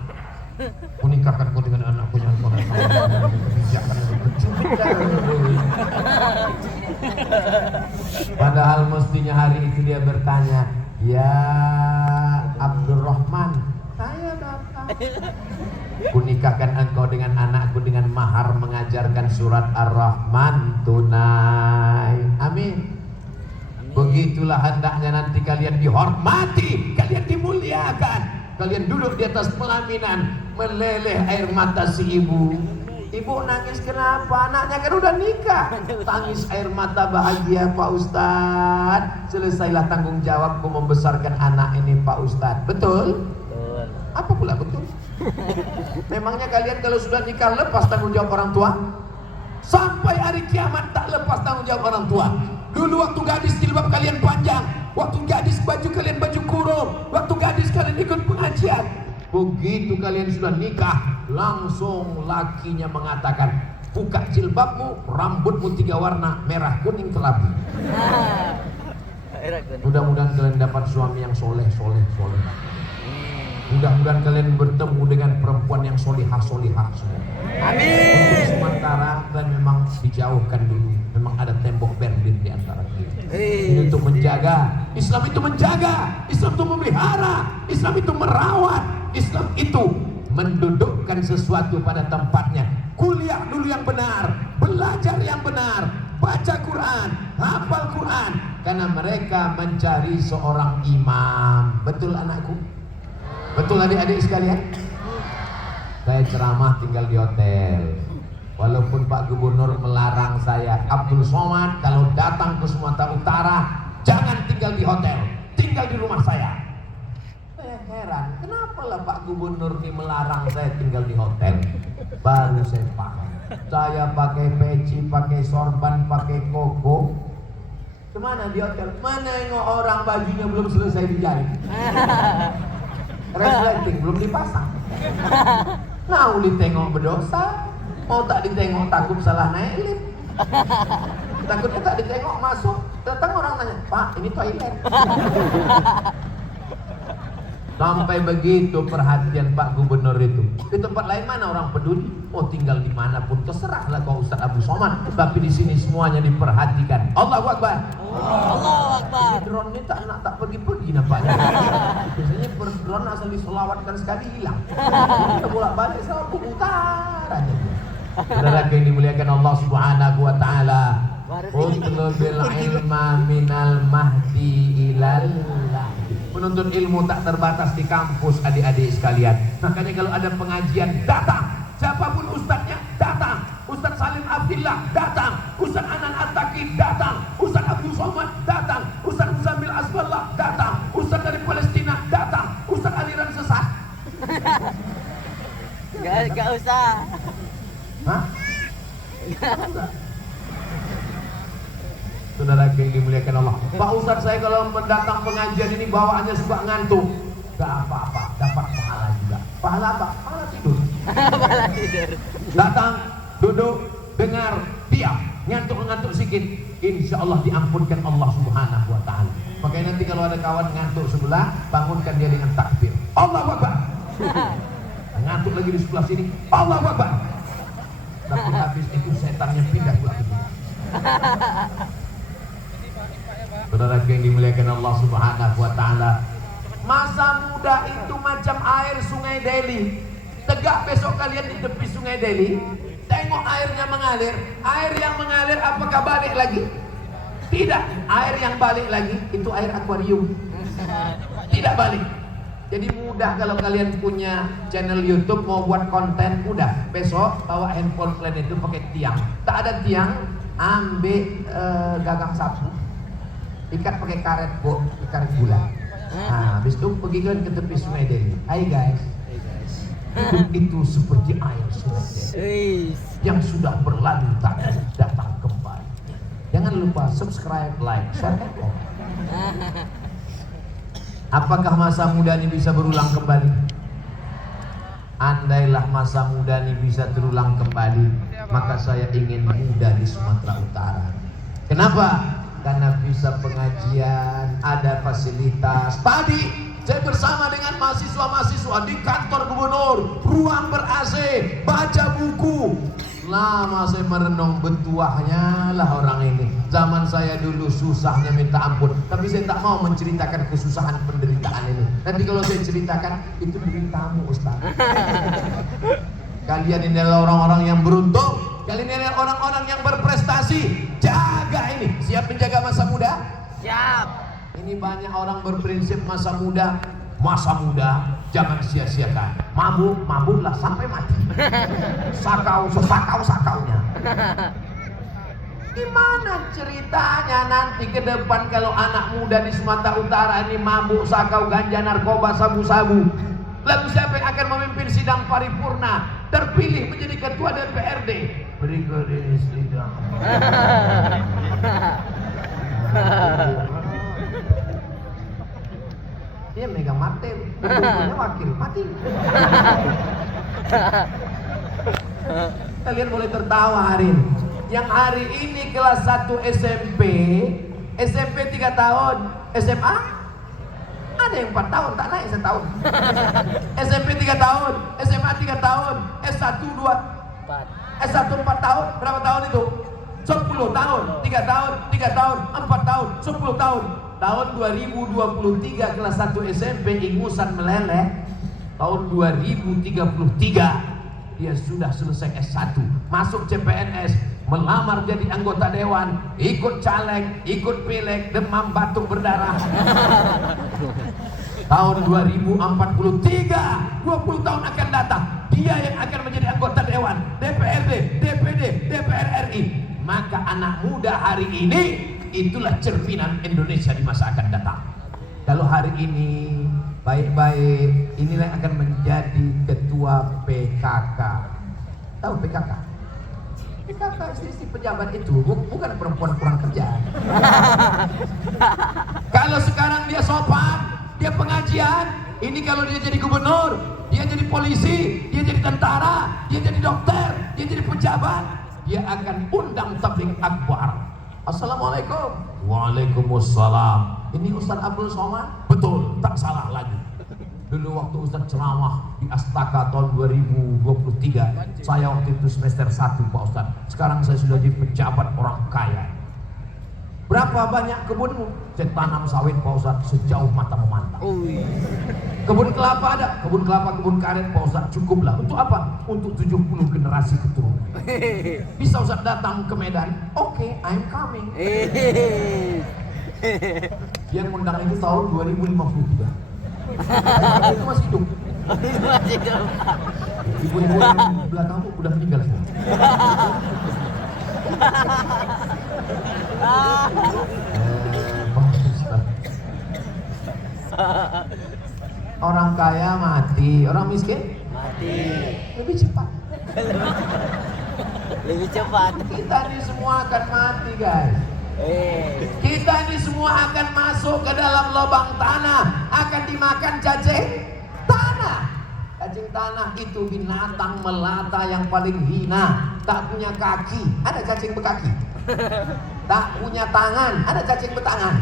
Menikahkan kau dengan anakku yang kau kebijakan yang padahal mestinya hari itu dia bertanya, ya Abdurrahman, saya bapak. Kunikahkan engkau dengan anakku dengan mahar mengajarkan surat Ar-Rahman tunai. Amin. Begitulah hendaknya nanti kalian dihormati, kalian dimuliakan. Kalian duduk di atas pelaminan, meleleh air mata si ibu. Ibu nangis kenapa? Anaknya kan udah nikah. Tangis air mata bahagia Pak Ustadz. Selesailah tanggung jawabku membesarkan anak ini Pak Ustadz. Betul? Betul. Apa pula betul? Memangnya kalian kalau sudah nikah lepas tanggung jawab orang tua? Sampai hari kiamat tak lepas tanggung jawab orang tua. Dulu waktu gadis jilbab kalian panjang, waktu gadis baju kalian baju kurung, waktu gadis kalian ikut pengajian. Begitu kalian sudah nikah, langsung lakinya mengatakan, buka jilbabmu, rambutmu 3 warna, merah, kuning, kelabu. Mudah-mudahan kalian dapat suami yang soleh. Mudah-mudahan kalian bertemu dengan perempuan yang solihah semua. Amin. Untuk sementara kalian memang dijauhkan dulu, memang menjaga, Islam itu menjaga, Islam itu memelihara, Islam itu merawat, Islam itu mendudukkan sesuatu pada tempatnya. Kuliah dulu yang benar, belajar yang benar, baca Quran, hafal Quran, karena mereka mencari seorang imam. Betul anakku? Betul adik-adik sekalian? Saya ceramah tinggal di hotel. Walaupun Pak Gubernur melarang saya, Abdul Somad kalau datang ke Sumatera Utara jangan tinggal di hotel, tinggal di rumah saya. Saya heran, kenapa lah Pak Gubernur ini melarang saya tinggal di hotel? Baru saya paham. Saya pakai peci, pakai sorban, pakai koko. Kemana di hotel? Mana nengok orang bajunya belum selesai dijahit, resleting belum dipasang. Nah, ditengok berdosa, mau tak ditengok takut salah naik lift. Takutnya tak ditengok masuk, datang orang nanya, Pak ini toilet. Sampai begitu perhatian Pak Gubernur itu. Di tempat lain mana orang peduli? Oh tinggal dimanapun terserahlah kau Ustaz Abu Somad. Tapi di sini semuanya diperhatikan. Allahu Akbar. Allahu Akbar. Drone ini tak pergi-pergi nampaknya. Biasanya drone asal diselawatkan sekali hilang. Kita bolak-balik selalu putar aja. Saudara yang dimuliakan Allah Subhanahu wa taala. Utlubil ilma minal mahdi ilal lahdi. Penuntut ilmu tak terbatas di kampus adik-adik sekalian. Makanya kalau ada pengajian datang, siapapun ustadznya datang. Ustadz Salim Abdillah datang, Ustadz Anan At-Taqi datang, Ustadz Abdul Somad datang, Ustadz Muzammil Asballah datang, Ustadz dari Palestina datang, Ustadz aliran sesat. Gak usah. Hah? Saudara yang dimuliakan Allah, Pak Ustadz saya kalau mendatang pengajian ini bawaannya suka ngantuk. Gak apa-apa, dapat pahala juga. Pahala apa? Pahala tidur. Malah tidur. Datang, duduk, dengar, diam, ngantuk-ngantuk sedikit, insya Allah diampunkan Allah Subhanahu wa ta'ala. Makanya nanti kalau ada kawan ngantuk sebelah, bangunkan dia dengan takbir, Allahu Akbar. Ngantuk lagi di sebelah sini, Allahu Akbar. Tapi habis itu setannya pindah ke sini. Saudara yang dimuliakan Allah Subhanahu wa ta'ala, masa muda itu macam air sungai Delhi. Tegak besok kalian di tepi sungai Delhi, tengok airnya mengalir. Air yang mengalir apakah balik lagi? Tidak. Air yang balik lagi itu air akuarium. Tidak balik. Jadi mudah kalau kalian punya channel YouTube mau buat konten, mudah. Besok bawa handphone kalian itu pakai tiang. Tak ada tiang, ambil gagang sapu, ikat pakai karet karet gula. Nah, habis itu pergi ke tepi sungai Delhi. Hai guys. Hidup itu seperti air sungai Delhi yang sudah berlalu tak datang kembali. Jangan lupa subscribe, like, share, dan komen. Apakah masa muda ini bisa berulang kembali? Andailah masa muda ini bisa terulang kembali, maka saya ingin muda di Sumatera Utara. Kenapa? Karena bisa pengajian, ada fasilitas. Tadi saya bersama dengan mahasiswa-mahasiswa di kantor gubernur, ruang ber-AC, baca buku. Lama saya merenung betuahnya lah orang ini. Zaman saya dulu susahnya minta ampun, tapi saya tak mau menceritakan kesusahan penderitaan ini. Nanti kalau saya ceritakan, itu deritamu Ustaz. Kalian ini adalah orang-orang yang beruntung. Kalian ini adalah orang-orang yang berprestasi. Jaga ini. Siap menjaga masa muda? Siap. Ini banyak orang berprinsip masa muda jangan sia-siakan. Mabuklah sampai mati. Sakau-sakaunya. Gimana ceritanya nanti ke depan kalau anak muda di Sumatera Utara ini mabuk, sakau, ganja, narkoba, sabu-sabu? Lalu siapa yang akan memimpin sidang paripurna, terpilih menjadi ketua DPRD? Berikut ini sidang. Dia megang mati, bentuknya wakil mati. Kalian boleh tertawa hari ini. Yang hari ini kelas 1 SMP 3 tahun, SMA ada yang 4 tahun, tak naik setahun. SMP 3 tahun, SMA 3 tahun, S1 2, S1 4 tahun, berapa tahun itu? 10 tahun, 3 tahun, 4 tahun, 10 tahun. tahun 2023 kelas 1 SMP ingusan meleleh. Tahun 2033 dia sudah selesai S1, masuk CPNS, melamar jadi anggota dewan, ikut caleg, ikut pileg, demam batuk berdarah. Tahun 2043, 20 tahun akan datang, dia yang akan menjadi anggota dewan, DPRD, DPD, DPR RI. Maka anak muda hari ini itulah cerminan Indonesia di masa akan datang. Kalau hari ini baik-baik, inilah yang akan menjadi ketua PKK. Tahu PKK? PKK istri pejabat itu bukan perempuan kurang kerja. Kalau sekarang dia sopan, dia pengajian, ini kalau dia jadi gubernur, dia jadi polisi, dia jadi tentara, dia jadi dokter, dia jadi pejabat, dia akan undang tabligh akbar. Assalamualaikum. Waalaikumsalam. Ini Ustaz Abdul Somad? Betul, tak salah lagi. Dulu waktu Ustaz ceramah di Astaka tahun 2023, saya waktu itu semester 1 Pak Ustaz. Sekarang saya sudah jadi pejabat orang kaya. Berapa banyak kebunmu? Saya tanam sawit Pak Ustaz sejauh mata memandang. Kebun kelapa ada? Kebun kelapa, kebun karet Pak Ustaz, cukuplah. Untuk apa? Untuk 70 generasi keturunan. Bisa Ustaz datang ke Medan? Oke, I'm coming. Yang undang itu tahun 2053. Itu masih hidup. Ibu-ibu yang belakang tuh udah meninggal semua. Orang kaya mati, orang miskin Mati. lebih cepat. Lebih cepat. Kita ini semua akan mati, guys. Kita ini semua akan masuk ke dalam lubang tanah, akan dimakan cacing tanah. Cacing tanah itu binatang melata yang paling hina, tak punya kaki, ada cacing berkaki. Tak punya tangan, ada cacing bertangan.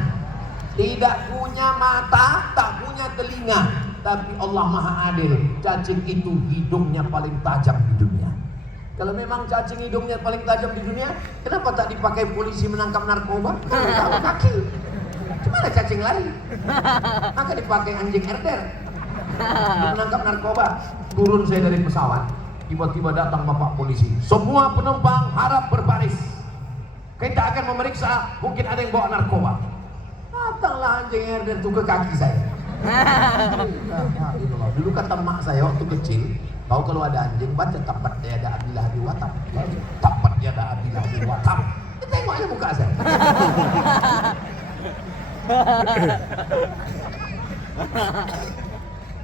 Tidak punya mata, tak punya telinga. Tapi Allah Maha Adil, cacing itu hidungnya paling tajam di dunia. Kalau memang cacing hidungnya paling tajam di dunia, kenapa tak dipakai polisi menangkap narkoba? Tahu kaki. Gimana cacing lari? Maka dipakai anjing herder menangkap narkoba. Turun saya dari pesawat, tiba-tiba datang bapak polisi. Semua penumpang harap berbaris. Kita akan memeriksa, mungkin ada yang bawa narkoba. Datanglah anjing herder itu ke kaki saya. Dulu kata mak saya waktu kecil, tahu kalau ada anjing baca tapat yada abilah biwatam. Tapat yada abilah biwatam. Tengok aja muka saya.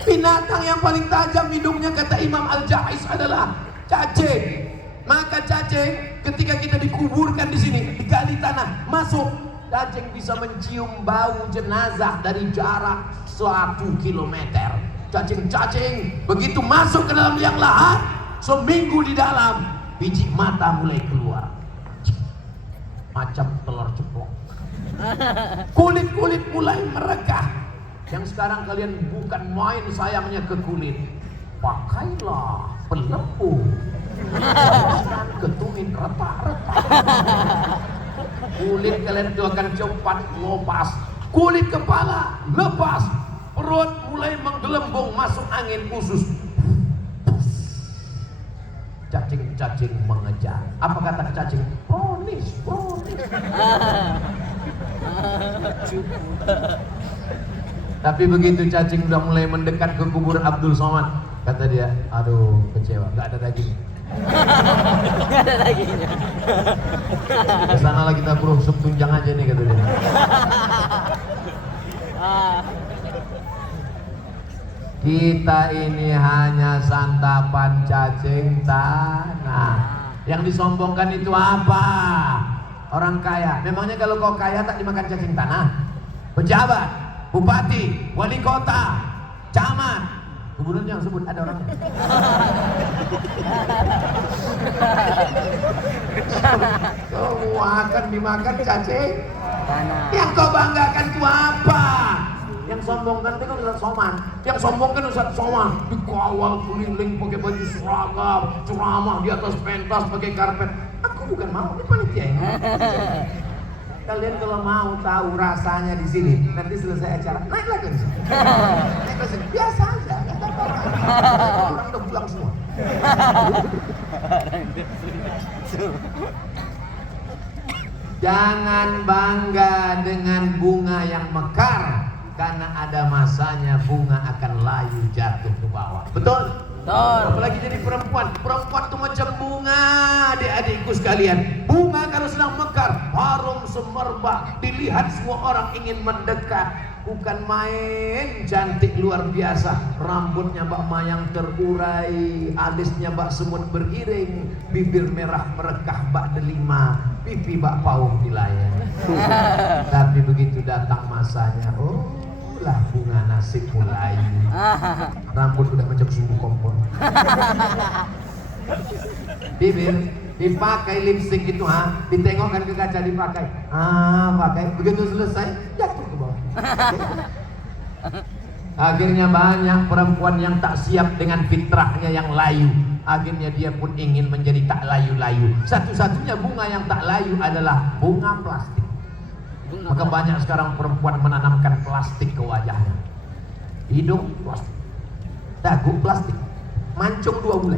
Binatang yang paling tajam hidungnya kata Imam Al-Jaiz adalah cacing. Maka cacing ketika kita dikuburkan di sini, digali tanah, masuk, cacing bisa mencium bau jenazah dari jarak 1 kilometer. Cacing-cacing begitu masuk ke dalam liang lahat, seminggu di dalam, biji mata mulai keluar macam telur ceplok. Kulit-kulit mulai merekah. Yang sekarang kalian bukan main sayangnya ke kulit, pakailah pelembut, jangan ketumit retak-retak. Kulit kalian itu akan cepat lepas. Kulit kepala lepas. Perut mulai menggelembung, masuk angin usus. Cacing-cacing mengejar. Apa kata cacing? Pronis, pronis. Tapi begitu cacing udah mulai mendekat ke kubur Abdul Somad, kata dia, aduh kecewa, gak ada daging. Gak ada dagingnya. Kesana lah kita bro, sup tunjang aja nih, kata dia. Kita ini hanya santapan cacing tanah. Yang disombongkan itu apa? Orang kaya. Memangnya kalau kau kaya tak dimakan cacing tanah? Pejabat, bupati, wali kota, camat, gubernur yang sebut ada orangnya. Semua akan dimakan cacing tanah. Yang kau banggakan itu apa? Yang sombongkan itu kan Ustaz Somad. Yang sombongkan Ustaz Somad dikawal keliling pakai baju seragam, ceramah di atas pentas pakai karpet. Aku bukan mau, ini panitia ini. Kalian kalau mau tahu rasanya di sini, nanti selesai acara naik lagi ke sini. Naik ke sini. Biasa aja, nggak ada apa-apa. Orang udah pulang semua. Jangan bangga dengan bunga yang mekar, karena ada masanya bunga akan layu jatuh ke bawah. Betul? Betul. Apalagi jadi perempuan. Perempuan itu macam bunga, adik-adikku sekalian. Bunga kalau sedang mekar, harum semerbak, dilihat semua orang ingin mendekat. Bukan main, cantik luar biasa. Rambutnya Mbak Mayang terurai, alisnya Mbak Semut beriring, bibir merah merekah Mbak Delima, pipi Mbak Paung dilayan. Tapi begitu datang masanya, oh lah bunga nasib mulai. Rambut udah macam sumbu kompor. Bibir dipakai lipstick itu, ditengokkan ke kaca dipakai. Pakai. Begitu selesai, jatuh ke bawah. Akhirnya banyak perempuan yang tak siap dengan fitrahnya yang layu. Akhirnya dia pun ingin menjadi tak layu-layu. Satu-satunya bunga yang tak layu adalah bunga plastik. Maka banyak sekarang perempuan menanamkan plastik ke wajahnya. Hidung plastik, dagu plastik, mancung 2 bulan.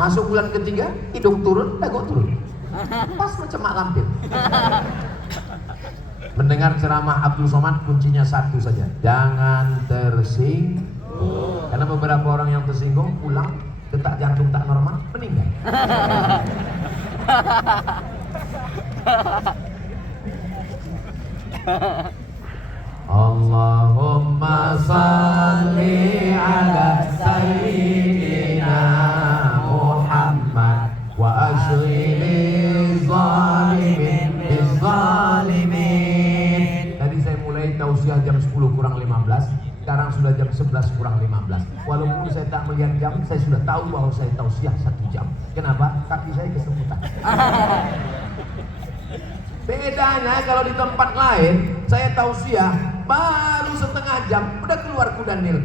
Masuk bulan ketiga, hidung turun, dagu turun. Pas macam mak lampir. Mendengar ceramah Abdul Somad, kuncinya satu saja, jangan tersinggung. Karena beberapa orang yang tersinggung pulang, detak jantung tak normal, meninggal. Allahumma salli ala sayyidina Muhammad wa ashghili zalimin bizzalimin. Tadi saya mulai tausiah jam 10 kurang 15, sekarang sudah jam 11 kurang 15. Walaupun saya tak melihat jam, saya sudah tahu bahwa saya tausiah 1 jam. Kenapa? Kaki saya kesemutan. Bedanya kalau di tempat lain, saya tausiah baru setengah jam udah keluar kuda nil.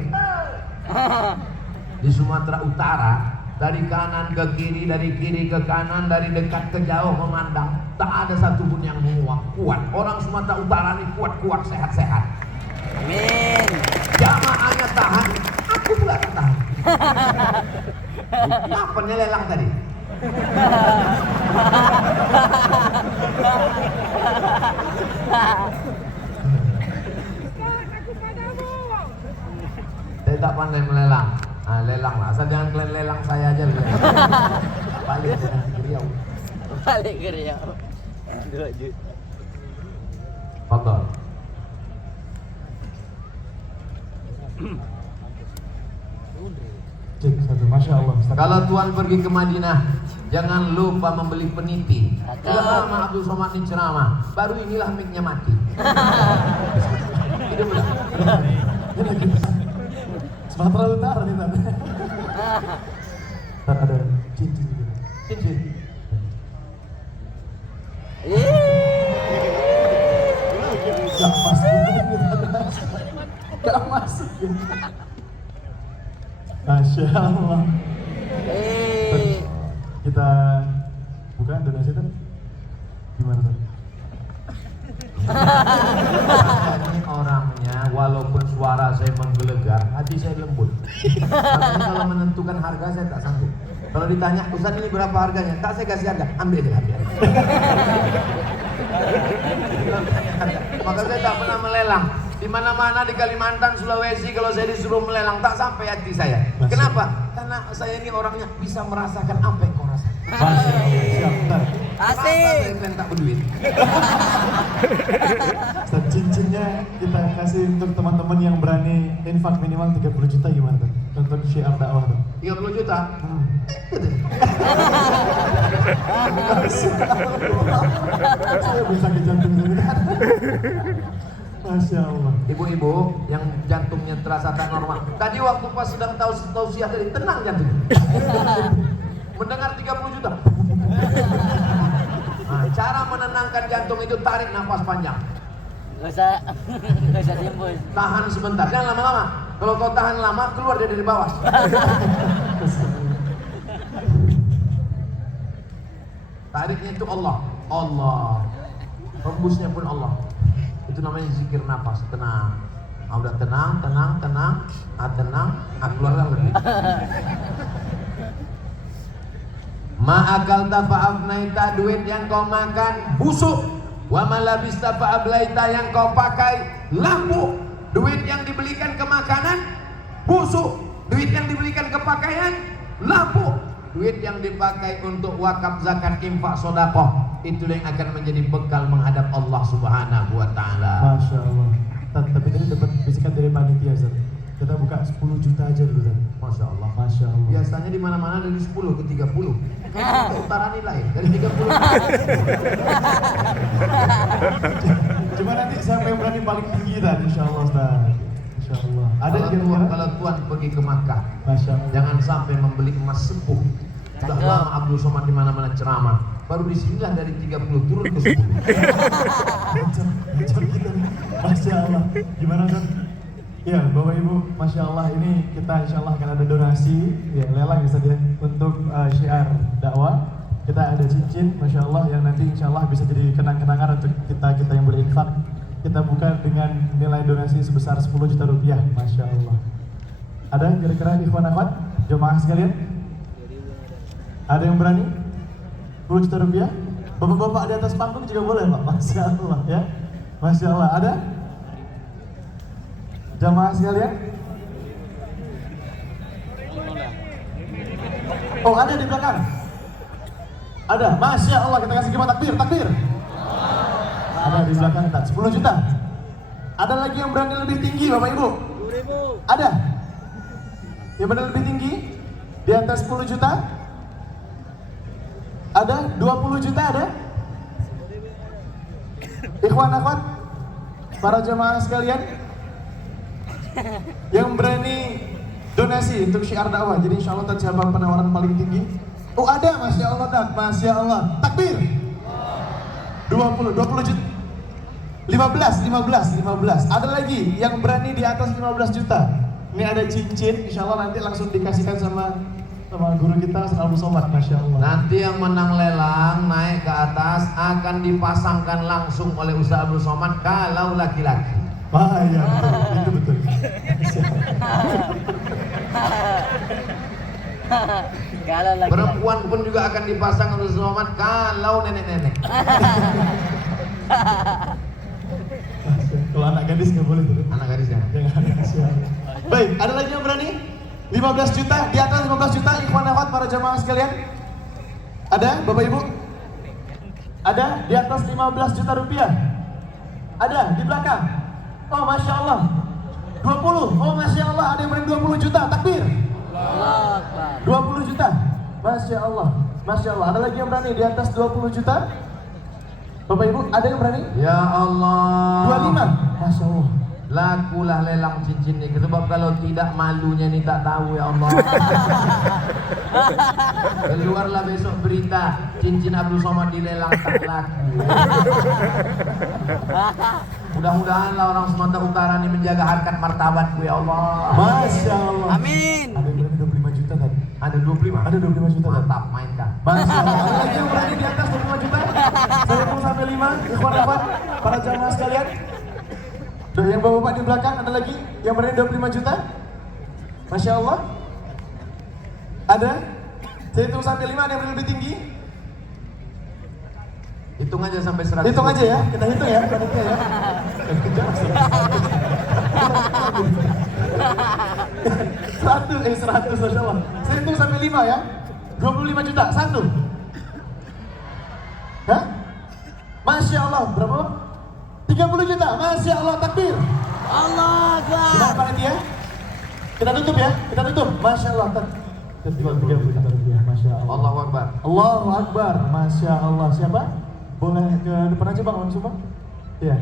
Di Sumatera Utara, dari kanan ke kiri, dari kiri ke kanan, dari dekat ke jauh memandang, tak ada satupun yang menguap kuat. Orang Sumatera Utara ini kuat-kuat, sehat-sehat. Amin. Jamaahnya tahan, aku pula tak tahan. Apa lelang tadi? Saya tak pandai melelang. Lelang lah, asal jangan kalian lelang saya aja. Balik dengan ke Riau. Balik ke Riau. 2 juta. Fadhal. Cek satu, Masya Allah. Kalau Tuhan pergi ke Madinah, jangan lupa membeli peniti. Selama Abdul Somad ini ceramah, baru inilah mic-nya mati. Hidup udah. Sumatera Utara nih tadi. Ntar ada cincin gitu. Cincin. Gak masuk. Gak masuk. Masya Allah. Kita buka donasi kan? Gimana tuh? Ini orangnya, walaupun suara saya menggelegar, hati saya lembut. Makanya kalau menentukan harga saya tak sanggup. Kalau ditanya, Ustaz ini berapa harganya? Tak, saya kasih harga, ambil aja harga. Maka saya tak pernah melelang. Di mana-mana di Kalimantan, Sulawesi, kalau saya disuruh melelang tak sampai hati saya. Kenapa? Karena saya ini orangnya bisa merasakan apa yang kau rasakan. Masya Allah. Siap, ntar. Asik. Saya tak berduit. Ustaz, cincinnya kita kasih untuk teman-teman yang berani infak minimal 30 juta gimana tuh? Untuk syiar dakwah tuh. 30 juta. Saya bisa ke jantung sebentar. Masya Allah. Ibu-ibu yang jantungnya terasa tak normal. Tadi waktu pas sedang tausiah tadi tenang jantungnya. Mendengar 30 juta. Nah, cara menenangkan jantung itu tarik nafas panjang. Gak usah timbul. Tahan sebentar, jangan lama-lama. Kalau kau tahan lama, keluar dia dari bawah. Tariknya itu Allah. Allah. hembusnya pun Allah. Itu namanya zikir nafas, tenang. Udah tenang, tenang, keluarlah lebih. Ma'akal tafa'afnaita, duit yang kau makan busuk. Wa malabista fa'ablaita, yang kau pakai lampuk. Duit yang dibelikan ke makanan busuk. Duit yang dibelikan ke pakaian lampuk. Duit yang dipakai untuk wakaf, zakat, infak, sedekah, itu yang akan menjadi bekal menghadap Allah Subhanahu wa taala. Masya Allah. Tapi tadi dapat bisikan dari panitia, Zat. Kita buka 10 juta aja dulu, Zat. Masya Allah. Masya Allah. Biasanya di mana-mana dari 10 ke 30. Utara nilai dari 30. Cuma nanti siapa yang berani paling tinggi tadi, insya Allah, Ustaz. Insya Allah. Ada kira-kira? Kalau Tuhan pergi ke Makkah, Masya Allah. jangan sampai membeli emas sepuh. Sudah lama Abdul Somad di mana-mana ceramah. Baru disinilah dari 30 turun ke 10. Macam kita nih. Masya Allah. Gimana, Ustaz? Ya, Bapak Ibu, Masya Allah, ini kita insya Allah akan ada donasi, ya lelang Ustaz ya, untuk syiar dakwah. Kita ada cincin, Masya Allah, yang nanti insya Allah bisa jadi kenang-kenangan untuk kita yang berinfak. Kita buka dengan nilai donasi sebesar 10 juta rupiah, Masya Allah. Ada kira-kira ikhwan akhwat, jemaah sekalian? Ada yang berani? 10 juta rupiah? Bapak-bapak di atas panggung juga boleh, Pak. Masya Allah ya. Masya Allah. Ada? Jamaah sekalian? Oh, ada di belakang? Ada. Masya Allah, kita kasih gimana? Takbir, takbir. Ada di belakang, tak? 10 juta. Ada lagi yang berani lebih tinggi, Bapak Ibu? 10.000. Ada? Yang berani lebih tinggi? Di atas 10 juta? Ada? 20 juta ada? Ikhwan akhwat, para jemaah sekalian, yang berani donasi untuk syiar dakwah. Jadi insya Allah tadi siapa penawaran paling tinggi? Oh ada, Masya Allah, tak? Masya Allah. Takbir. 20 juta. 15. Ada lagi yang berani di atas 15 juta. Ini ada cincin, insya Allah nanti langsung dikasihkan sama guru kita, Ustaz Abdul Somad, Masya Allah. Nanti yang menang lelang naik ke atas akan dipasangkan langsung oleh Ustaz Abdul Somad kalau laki-laki. Wah iya, itu betul. Kalau lagi Perempuan pun juga akan dipasang oleh Ustaz Somad kalau nenek-nenek. Kalau anak gadis nggak boleh tuh. Anak gadisnya. Jangan. Masya Allah. Baik, ada lagi yang berani? 15 juta, di atas 15 juta, ikhwan akhwat para jamaah sekalian. Ada, Bapak Ibu? Ada di atas 15 juta rupiah? Ada di belakang? Oh, Masya Allah. 20, oh Masya Allah, ada yang berani 20 juta, takbir. Allah Akbar. 20 juta, Masya Allah. Masya Allah, ada lagi yang berani di atas 20 juta? Bapak Ibu, ada yang berani? Ya Allah. 25, Masya Allah. Lakulah lelang cincin ini, sebab kalau tidak malunya nih tak tahu ya Allah. Keluarlah besok berita cincin Abdul Somad dilelang tak laku. Mudah-mudahanlah orang Sumatera Utara ini menjaga harkat martabatku ya Allah. Masya Allah. Amin. Ada yang berani 25 juta tadi? Ada 25. Ada 25 juta tadi? Mantap, mainkan. Masya Allah. Ada lagi yang berani di atas 25 juta? 10 sampai 5, ikhwan akhwat, para jamaah sekalian. Tuh, yang bapak-bapak di belakang, ada lagi yang berani 25 juta? Masya Allah. Ada? Saya hitung sampai 5, ada yang berani lebih tinggi? Hitung aja sampai 100. Hitung aja ya, kita hitung ya, panitia ya. Seratus, Masya Allah. Saya hitung sampai 5 ya. 25 juta, 1. Hah? Masya Allah, berapa? 30 juta, Masya Allah, takbir. Allah Akbar. Gimana panitia? Kita tutup ya, kita tutup. Masya Allah, 30 juta rupiah, Masya Allah. Allahu Akbar. Allahu Akbar, Masya Allah. Siapa? Boleh ke depan aja Bang, langsung Bang. Iya.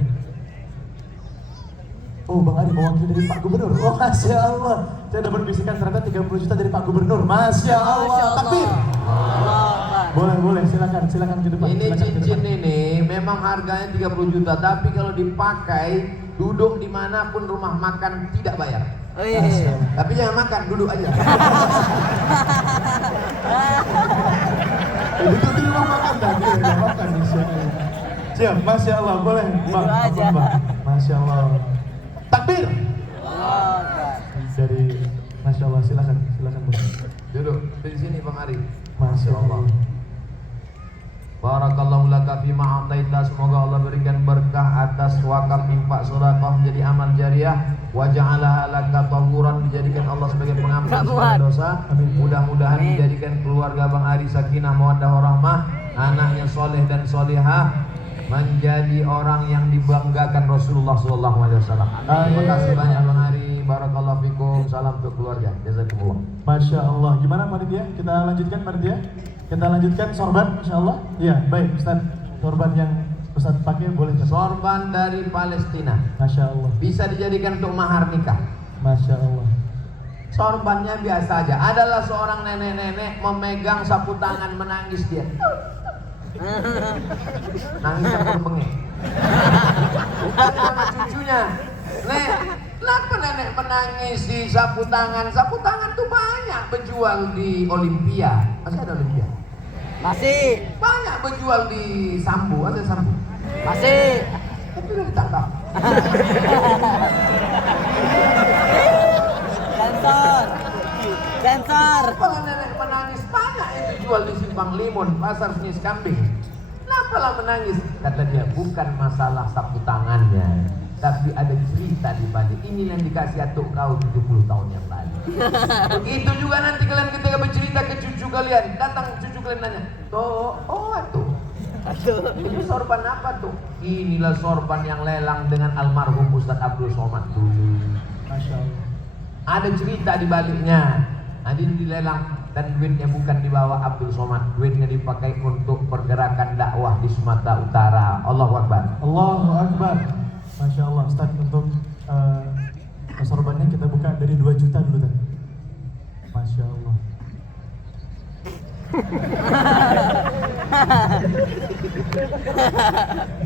Oh Bang Ari, mewakili dari Pak Gubernur. Oh Masya Allah. Saya dapat bisikan ternyata 30 juta dari Pak Gubernur. Masya Allah, takbir. Allah Akbar. Boleh, silakan ke depan. Ini silakan ke cincin depan. ini memang harganya 30 juta, tapi kalau dipakai duduk dimanapun rumah makan tidak bayar. Oh iya. Tapi jangan makan, duduk aja. Duduk di rumah makan tadi, ya makan Masya Allah. Siap, Masya Allah, boleh Bang, Itu aja. ampun, Bang. Masya Allah. Takbir. Allahu Akbar. Dari Masya Allah, silakan Bang. Duduk di sini Bang Ari. Masya Allah. Barakallahu laka fima ataita, semoga Allah berikan berkah atas wakaf infak sedekah menjadi amal jariah, wa ja'alaha laka tahuran, dijadikan Allah sebagai pengampun segala dosa. Mudah-mudahan dijadikan keluarga Bang Ari sakinah mawaddah warahmah, anaknya soleh dan solihah, menjadi orang yang dibanggakan Rasulullah SAW. Terima kasih banyak Bang Ari. Barakallahu fikum. Salam untuk keluarga. Jazakumullah. Masya Allah. Gimana panitia? Kita lanjutkan panitia. Kita lanjutkan sorban, Insya Allah. Iya, baik Ustaz. Sorban yang Ustaz pakai boleh. Ustaz. Sorban dari Palestina. Masya Allah. Bisa dijadikan untuk mahar nikah. Masya Allah. Sorbannya biasa aja. Adalah seorang nenek-nenek memegang sapu tangan, menangis dia. Nangis campur bengek. Sama cucunya. Nek, kenapa nenek menangis di sapu tangan? Sapu tangan tuh banyak berjual di Olimpia. Masih ada Olimpia? Masih. Banyak berjual di Sambu. Ada Sambu? Masih. Tapi udah ditangkap. Sensor. Kalau nenek menangis, banyak yang dijual di Simpang Limun, pasar Senis Kambing. Kenapa lah menangis? Kata dia, bukan masalah sapu tangannya, tapi ada cerita di balik. Ini yang dikasih atuk kau 70 tahun yang lalu. Begitu juga nanti kalian ketika bercerita ke cucu kalian, datang cucu kalian nanya, atuh, ini sorban apa tuh? Inilah sorban yang lelang dengan almarhum Ustadz Abdul Somad dulu. Masya Allah. Ada cerita di baliknya. Nanti dilelang dan duitnya bukan dibawa Abdul Somad, duitnya dipakai untuk pergerakan dakwah di Sumatera Utara. Allahu Akbar. Allahu Akbar. Masya Allah, Ustaz, untuk sorbannya kita buka dari 2 juta dulu Ustaz. Masya Allah.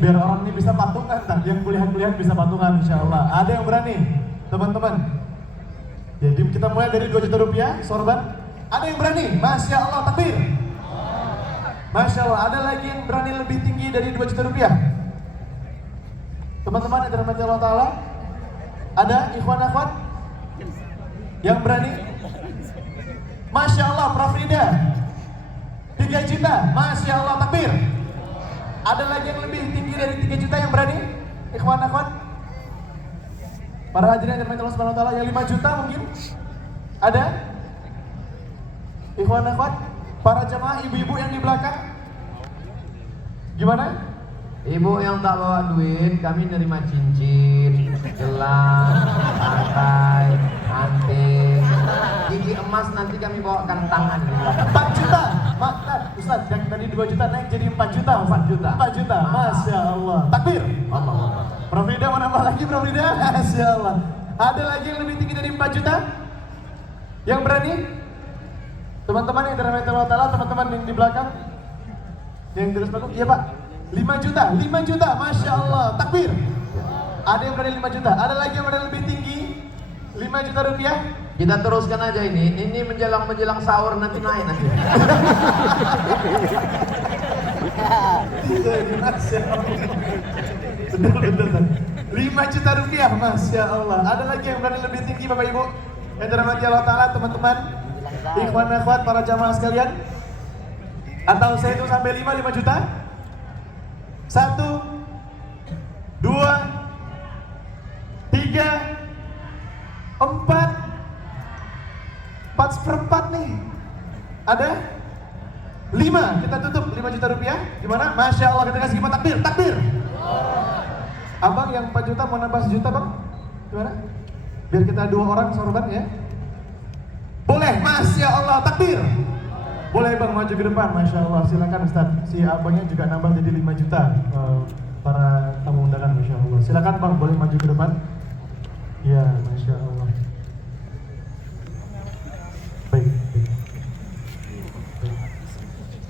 Biar orang ini bisa patungan, Ustaz. Yang kuliah-kuliah bisa patungan, Insya Allah. Ada yang berani, teman-teman? Jadi kita mulai dari 2 juta rupiah, sorban. Ada yang berani? Masya Allah, takbir. Masya Allah, ada lagi yang berani lebih tinggi dari 2 juta rupiah? Teman-teman yang dirahmati Allah Ta'ala, ada ikhwan akhwat yang berani? Masya Allah, Prof Rida 3 juta, Masya Allah, takbir. Ada lagi yang lebih tinggi dari 3 juta yang berani? Ikhwan akhwat, para hadirin yang dirahmati Allah Subhanahu wa Ta'ala, yang 5 juta mungkin? Ada? Ikhwan akhwat, para jamaah ibu-ibu yang di belakang, gimana? Ibu yang tak bawa duit, kami nerima cincin, gelang, rantai, anting, gigi emas, nanti kami bawakan tangan. 4 juta, maaf Ustaz, yang tadi 2 juta naik jadi 4 juta. 4 juta. 4 juta, Masya Allah. Takbir. Allah Akbar. Prof Rida mau nambah lagi, Prof Rida? Masya Allah. Ada lagi yang lebih tinggi dari 4 juta? Yang berani? Teman-teman yang dirahmati Allah Ta'ala, teman-teman yang di belakang, yang terus belakang, iya Pak. 5 juta, 5 juta, Masya Allah. Takbir. Ada yang berani 5 juta? Ada lagi yang berani lebih tinggi? 5 juta rupiah? Kita teruskan aja ini menjelang sahur nanti naik nanti. Masya Allah. Betul. 5 juta rupiah, Masya Allah. Ada lagi yang berani lebih tinggi Bapak Ibu yang dirahmati Allah Ta'ala, teman-teman, ikhwan akhwat, para jamaah sekalian? Atau saya itu sampai 5 juta? 1, 2, 3, 4 4/4 nih. Ada? 5, kita tutup 5 juta rupiah. Gimana? Masya Allah, kita kasih 5 takbir, takbir. Abang yang 4 juta mau nambah 1 juta bang? Gimana? Biar kita 2 orang sorban ya. Boleh, Masya Allah, takbir. Boleh bang, maju ke depan, Masya Allah. Silakan Ustaz, si abangnya juga nambah jadi 5 juta. Para tamu undangan, Masya Allah. Silakan bang, boleh maju ke depan. Ya, Masya Allah. Baik.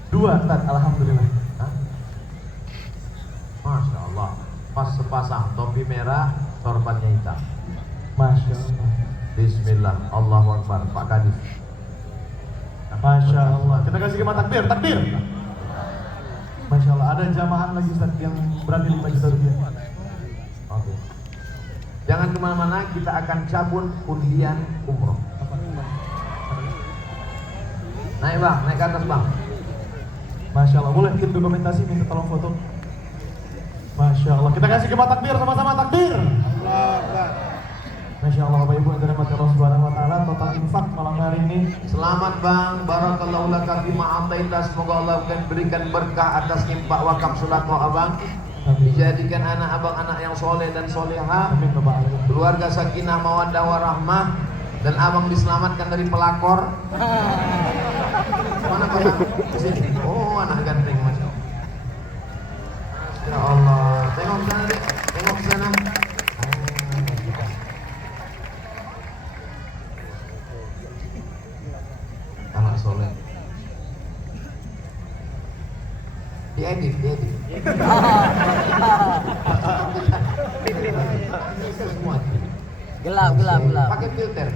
2 Ustaz, Alhamdulillah. Hah? Masya Allah. Pas sepasang topi merah, sorbannya hitam. Masya Allah. Bismillah, Allahu Akbar. Pak Kadis. Masya Allah. Kita kasih kemana takbir, takbir. Masya Allah, ada jamaah lagi Ustaz yang berani 5 juta rupiah. Oke. Jangan kemana-mana, kita akan cabut undian umroh. Naik bang, naik ke atas bang. Masya Allah, boleh tim dokumentasi minta tolong foto. Masya Allah, kita kasih kema takbir sama-sama takbir. Masya Allah, Bapak Ibu yang dirahmati Allah Subhanahu wa taala, total infak malam hari ini. Selamat bang, barakallahu laka fima ataita. Semoga Allah akan berikan berkah atas infak wakaf sedekah abang. Dijadikan anak abang anak yang soleh dan soleha. Amin Bapak. Keluarga sakinah mawaddah warahmah. Dan abang diselamatkan dari pelakor. Mana bang? Sini. Oh, anak ganteng Masya Allah. Ya Allah, tengok ke sana deh, tengok ke sana. Anak soleh. Diedit. Semua. Gelap. Pakai filter.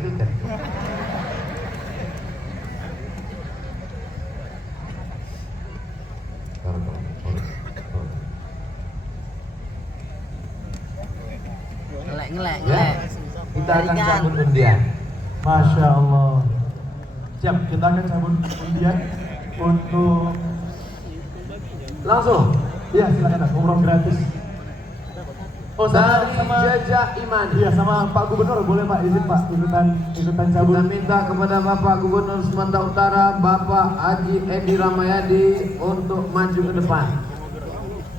Ngelek. Ya, kita akan cabut undian. Masya Allah. Siap, kita akan cabut undian untuk Langsung iya silakan umroh gratis. Oh dari sama Jajak Iman. iya sama Pak Gubernur boleh Pak izin Pak ikutan cabut. Kita minta kepada Bapak Gubernur Sumatera Utara, Bapak Haji Edi Ramayadi untuk maju ke depan.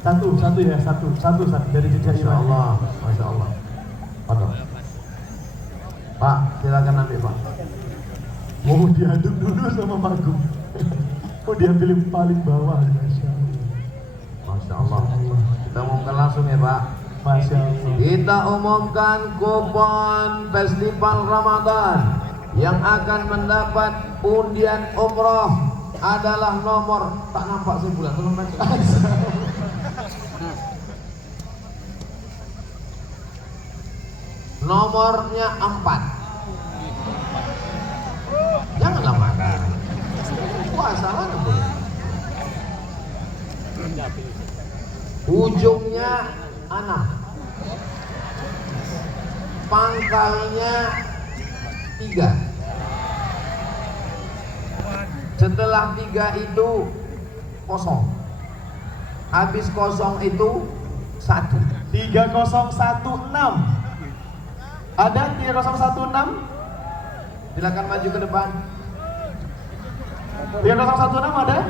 Satu dari Jajak Masya Iman. Allah, Masya Allah. Pardon. Pak, silakan ambil Pak. Mau diaduk dulu sama Pak Gub. Oh dia pilih paling bawah. Masya Allah. Masya Allah. Kita umumkan langsung ya Pak. Masya Allah. Kita umumkan kupon Festival Ramadan yang akan mendapat undian umroh adalah nomor tak nampak sebulan. Tolong baca. Nomornya 4. Janganlah makan. Puasa mana boleh. Ujungnya anak. Pangkalnya 3. Setelah 3 itu kosong. Habis kosong itu 1. 3016. Ada 3016? Silakan maju ke depan. 3016 ada?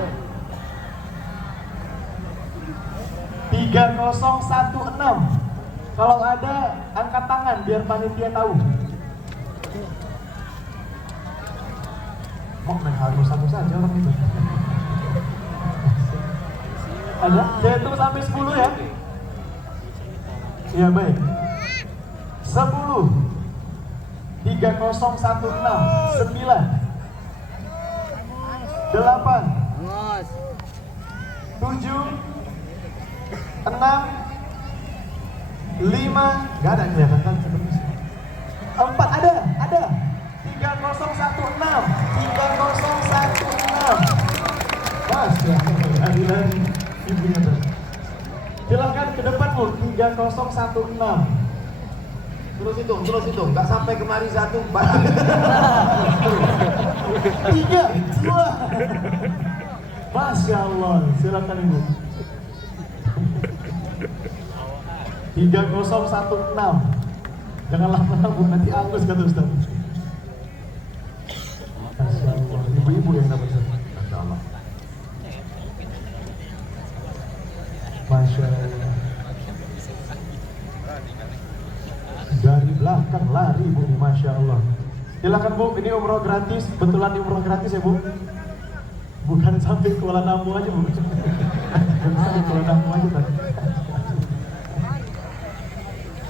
3016. Kalau ada angkat tangan biar panitia tahu. Mau main harus satu saja orang itu. Ada? Saya hitung sampai 10 ya. Iya baik. 10 3016 9 8 Ngos. 7 6 5 nggak ada kelihatan kan sebenarnya 4 ada 3016 Mas ya lari ibunya tuh silakan ke depan Bu 3016 Terus hitung, nggak sampai kemari 1, 4. 3 2 Masya Allah, silakan Ibu 3016 jangan lama-lama Bu, nanti angus kata Ustaz. Masya Allah, ibu-ibu yang dapat Ustaz. Masya Allah. Masya Allah. Dari belakang lari Bu, Masya Allah. Silakan Bu, ini umroh gratis, betulan di umroh gratis ya Bu. Bukan sampai Kuala Namu aja Bu. Bukan sampai Kuala Namu aja tadi.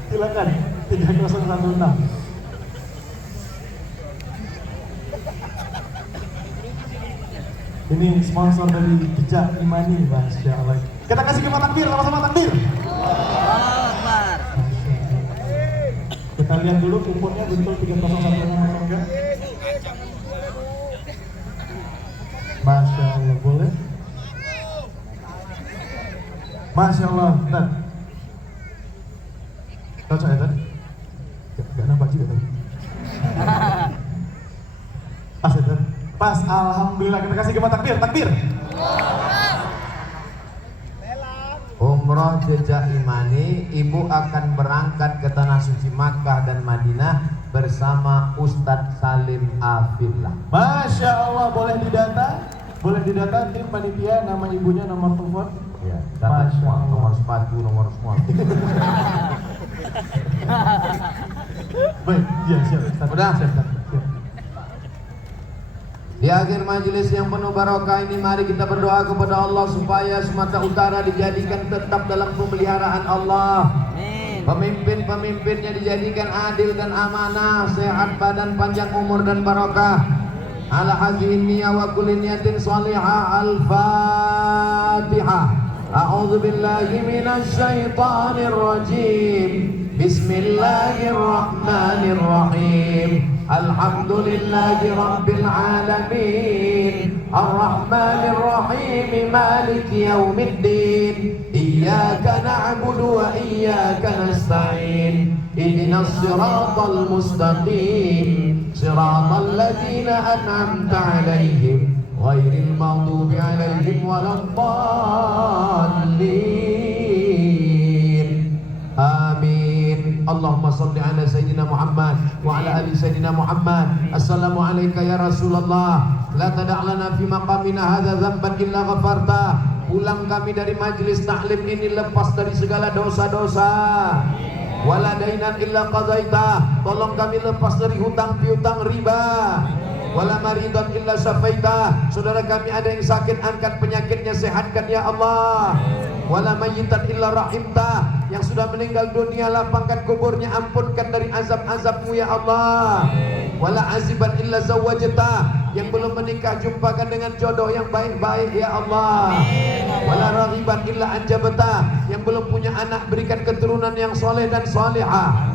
Silakan 3016. Ini sponsor dari Jejak Imani, Masya Allah. Kita kasih kema takbir, sama-sama takbir. Allahu Akbar. Kita lihat dulu kuponnya betul 3016 atau enggak. Masya Allah, boleh? Masya Allah, Ustaz. Cocok ya, Ustaz? Gak nampak juga, Ustaz. Pas ya, Ustaz? Pas, alhamdulillah. Kita kasih gempa takbir, takbir. Umroh jejak imani, ibu akan berangkat ke tanah suci Makkah dan Madinah bersama Ustadz Salim Afillah. Masya Allah, boleh didata tim panitia, nama ibunya, nomor telepon. Ya, data semua, nomor sepatu, nomor semua. Baik, iya siap. Ustaz. Udah? Siap, Ustaz. Siap. Di akhir majelis yang penuh barokah ini, mari kita berdoa kepada Allah supaya Sumatera Utara dijadikan tetap dalam pemeliharaan Allah. Amin. Pemimpin-pemimpinnya dijadikan adil dan amanah, sehat badan, panjang umur dan barokah. Ala hadhihi niyyah wa kulli niyatin shalihah. Al-Fatihah. A'udzu billahi minasy syaithanir rajim. Bismillahirrahmanirrahim. Alhamdulillahi rabbil alamin. Ar-Rahmanir Rahim. Maliki yaumiddin. Iyyaka na'budu wa iyyaka nasta'in. Ihdinas siratal mustaqim. Siratal ladzina an'amta 'alaihim ghairil maghdubi 'alaihim waladdallin. Amin. Allahumma salli ala Sayyidina Muhammad wa ala ali Sayyidina Muhammad. Assalamu alayka ya Rasulullah. La tada' lana fi maqamina hadza dzamban illa ghafarta. Pulang kami dari majlis taklim ini lepas dari segala dosa-dosa. Wala dainan illa qadaita. Tolong kami lepas dari hutang piutang riba. Wala maridan illa syafaita. Saudara kami ada yang sakit, angkat penyakitnya, sehatkan ya Allah. Wala mayyitan illa rahimta. Yang sudah meninggal dunia, lapangkan kuburnya, ampunkan dari azab-azabmu ya Allah. Wala aziban illa zawwajta. Yang belum menikah, jumpakan dengan jodoh yang baik-baik ya Allah. Wala raghiban illa anjabta. Yang belum punya anak, berikan keturunan yang soleh dan salihah.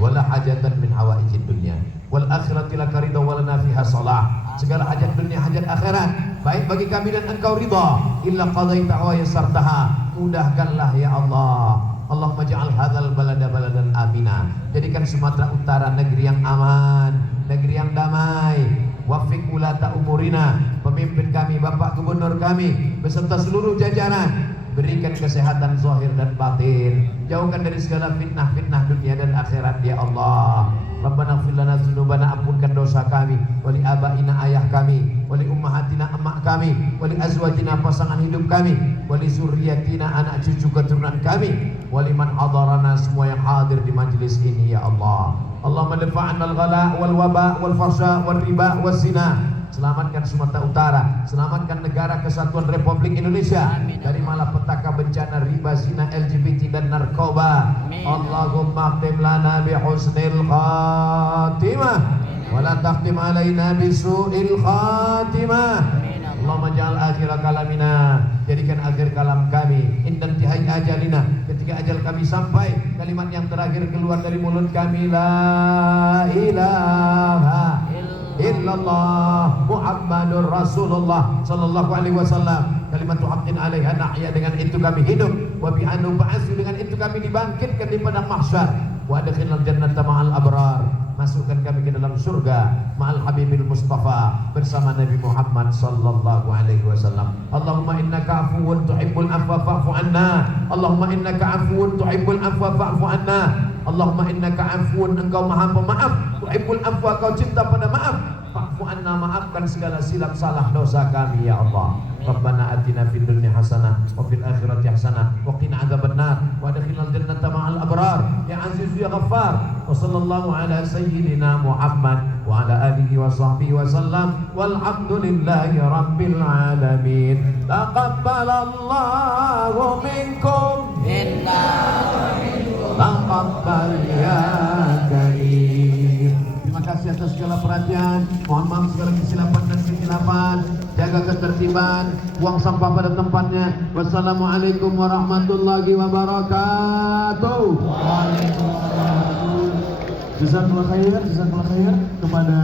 Wala hajatan min hawaijid dunya wal akhirati laka ridha wa lana fiha shalah. Segala hajat dunia, hajat akhirat, baik bagi kami dan engkau ridha. Illa qadaita wa yassartaha. Mudahkanlah ya Allah. Allahumma ja'al hadzal balada baladan amina. Jadikan Sumatera Utara negeri yang aman, negeri yang damai. Wafiq ulata umurina. Pemimpin kami, Bapak Gubernur kami beserta seluruh jajaran, berikan kesehatan zahir dan batin. Jauhkan dari segala fitnah-fitnah dunia dan akhirat ya Allah. Rabbana ighfir lana dzunubana, ampunkan dosa kami, wali abaina ayah kami, wali ummahatina emak kami, wali azwajina pasangan hidup kami, wali zurriyatina anak cucu keturunan kami, wali man hadarana semua yang hadir di majlis ini ya Allah. Allahumma dafa'na al-ghala wal waba wal fasha wal riba was zina. Selamatkan Sumatera Utara, selamatkan negara kesatuan Republik Indonesia dari malapetaka bencana riba, zina, LGBT dan narkoba. Allahumma khtim lana bi husnil khatimah wa la takhtim alaina bi su'il khatimah. Allahumma ja'al akhir kalamina, jadikan akhir kalam kami indan tihai ajalina, ketika ajal kami sampai, kalimat yang terakhir keluar dari mulut kami, la ilaha illallah Muhammadur Rasulullah sallallahu alaihi wasallam. Kalimatu haqqin 'alaiha nahya, dengan itu kami hidup. Wa bi anu ba'atsu, dengan itu kami dibangkitkan di padang mahsyar. Wa adkhilnal jannata ma'al abrar, masukkan kami ke dalam surga ma'al habibil mustafa, bersama Nabi Muhammad sallallahu alaihi wasallam. Allahumma innaka afuwun tuhibbul afwa fa'fu anna. Allahumma innaka afuwun tuhibbul afwa fa'fu anna. Allahumma innaka afuwun, engkau maha pemaaf, tuhibbul afwa, kau cinta pada maaf. Fa'fu anna, maafkan segala silap salah dosa kami ya Allah. Rabbana atina fid dunya hasanah wa fil akhirati hasanah wa qina adzabannar wa adkhilnal jannata ma'al abrar ya aziz ya ghaffar. Wa sallallahu ala sayyidina Muhammad wa ala alihi wa sahbihi wa sallam walhamdulillahi rabbil alamin. Taqabbalallahu minkum Inna taqabbal ya karim. Terima kasih atas segala perhatian. Mohon maaf segala kesilapan dan kesilapan. Jaga ketertiban, buang sampah pada tempatnya. Wassalamualaikum warahmatullahi wabarakatuh. Waalaikumsalam. Jazakallah khair kepada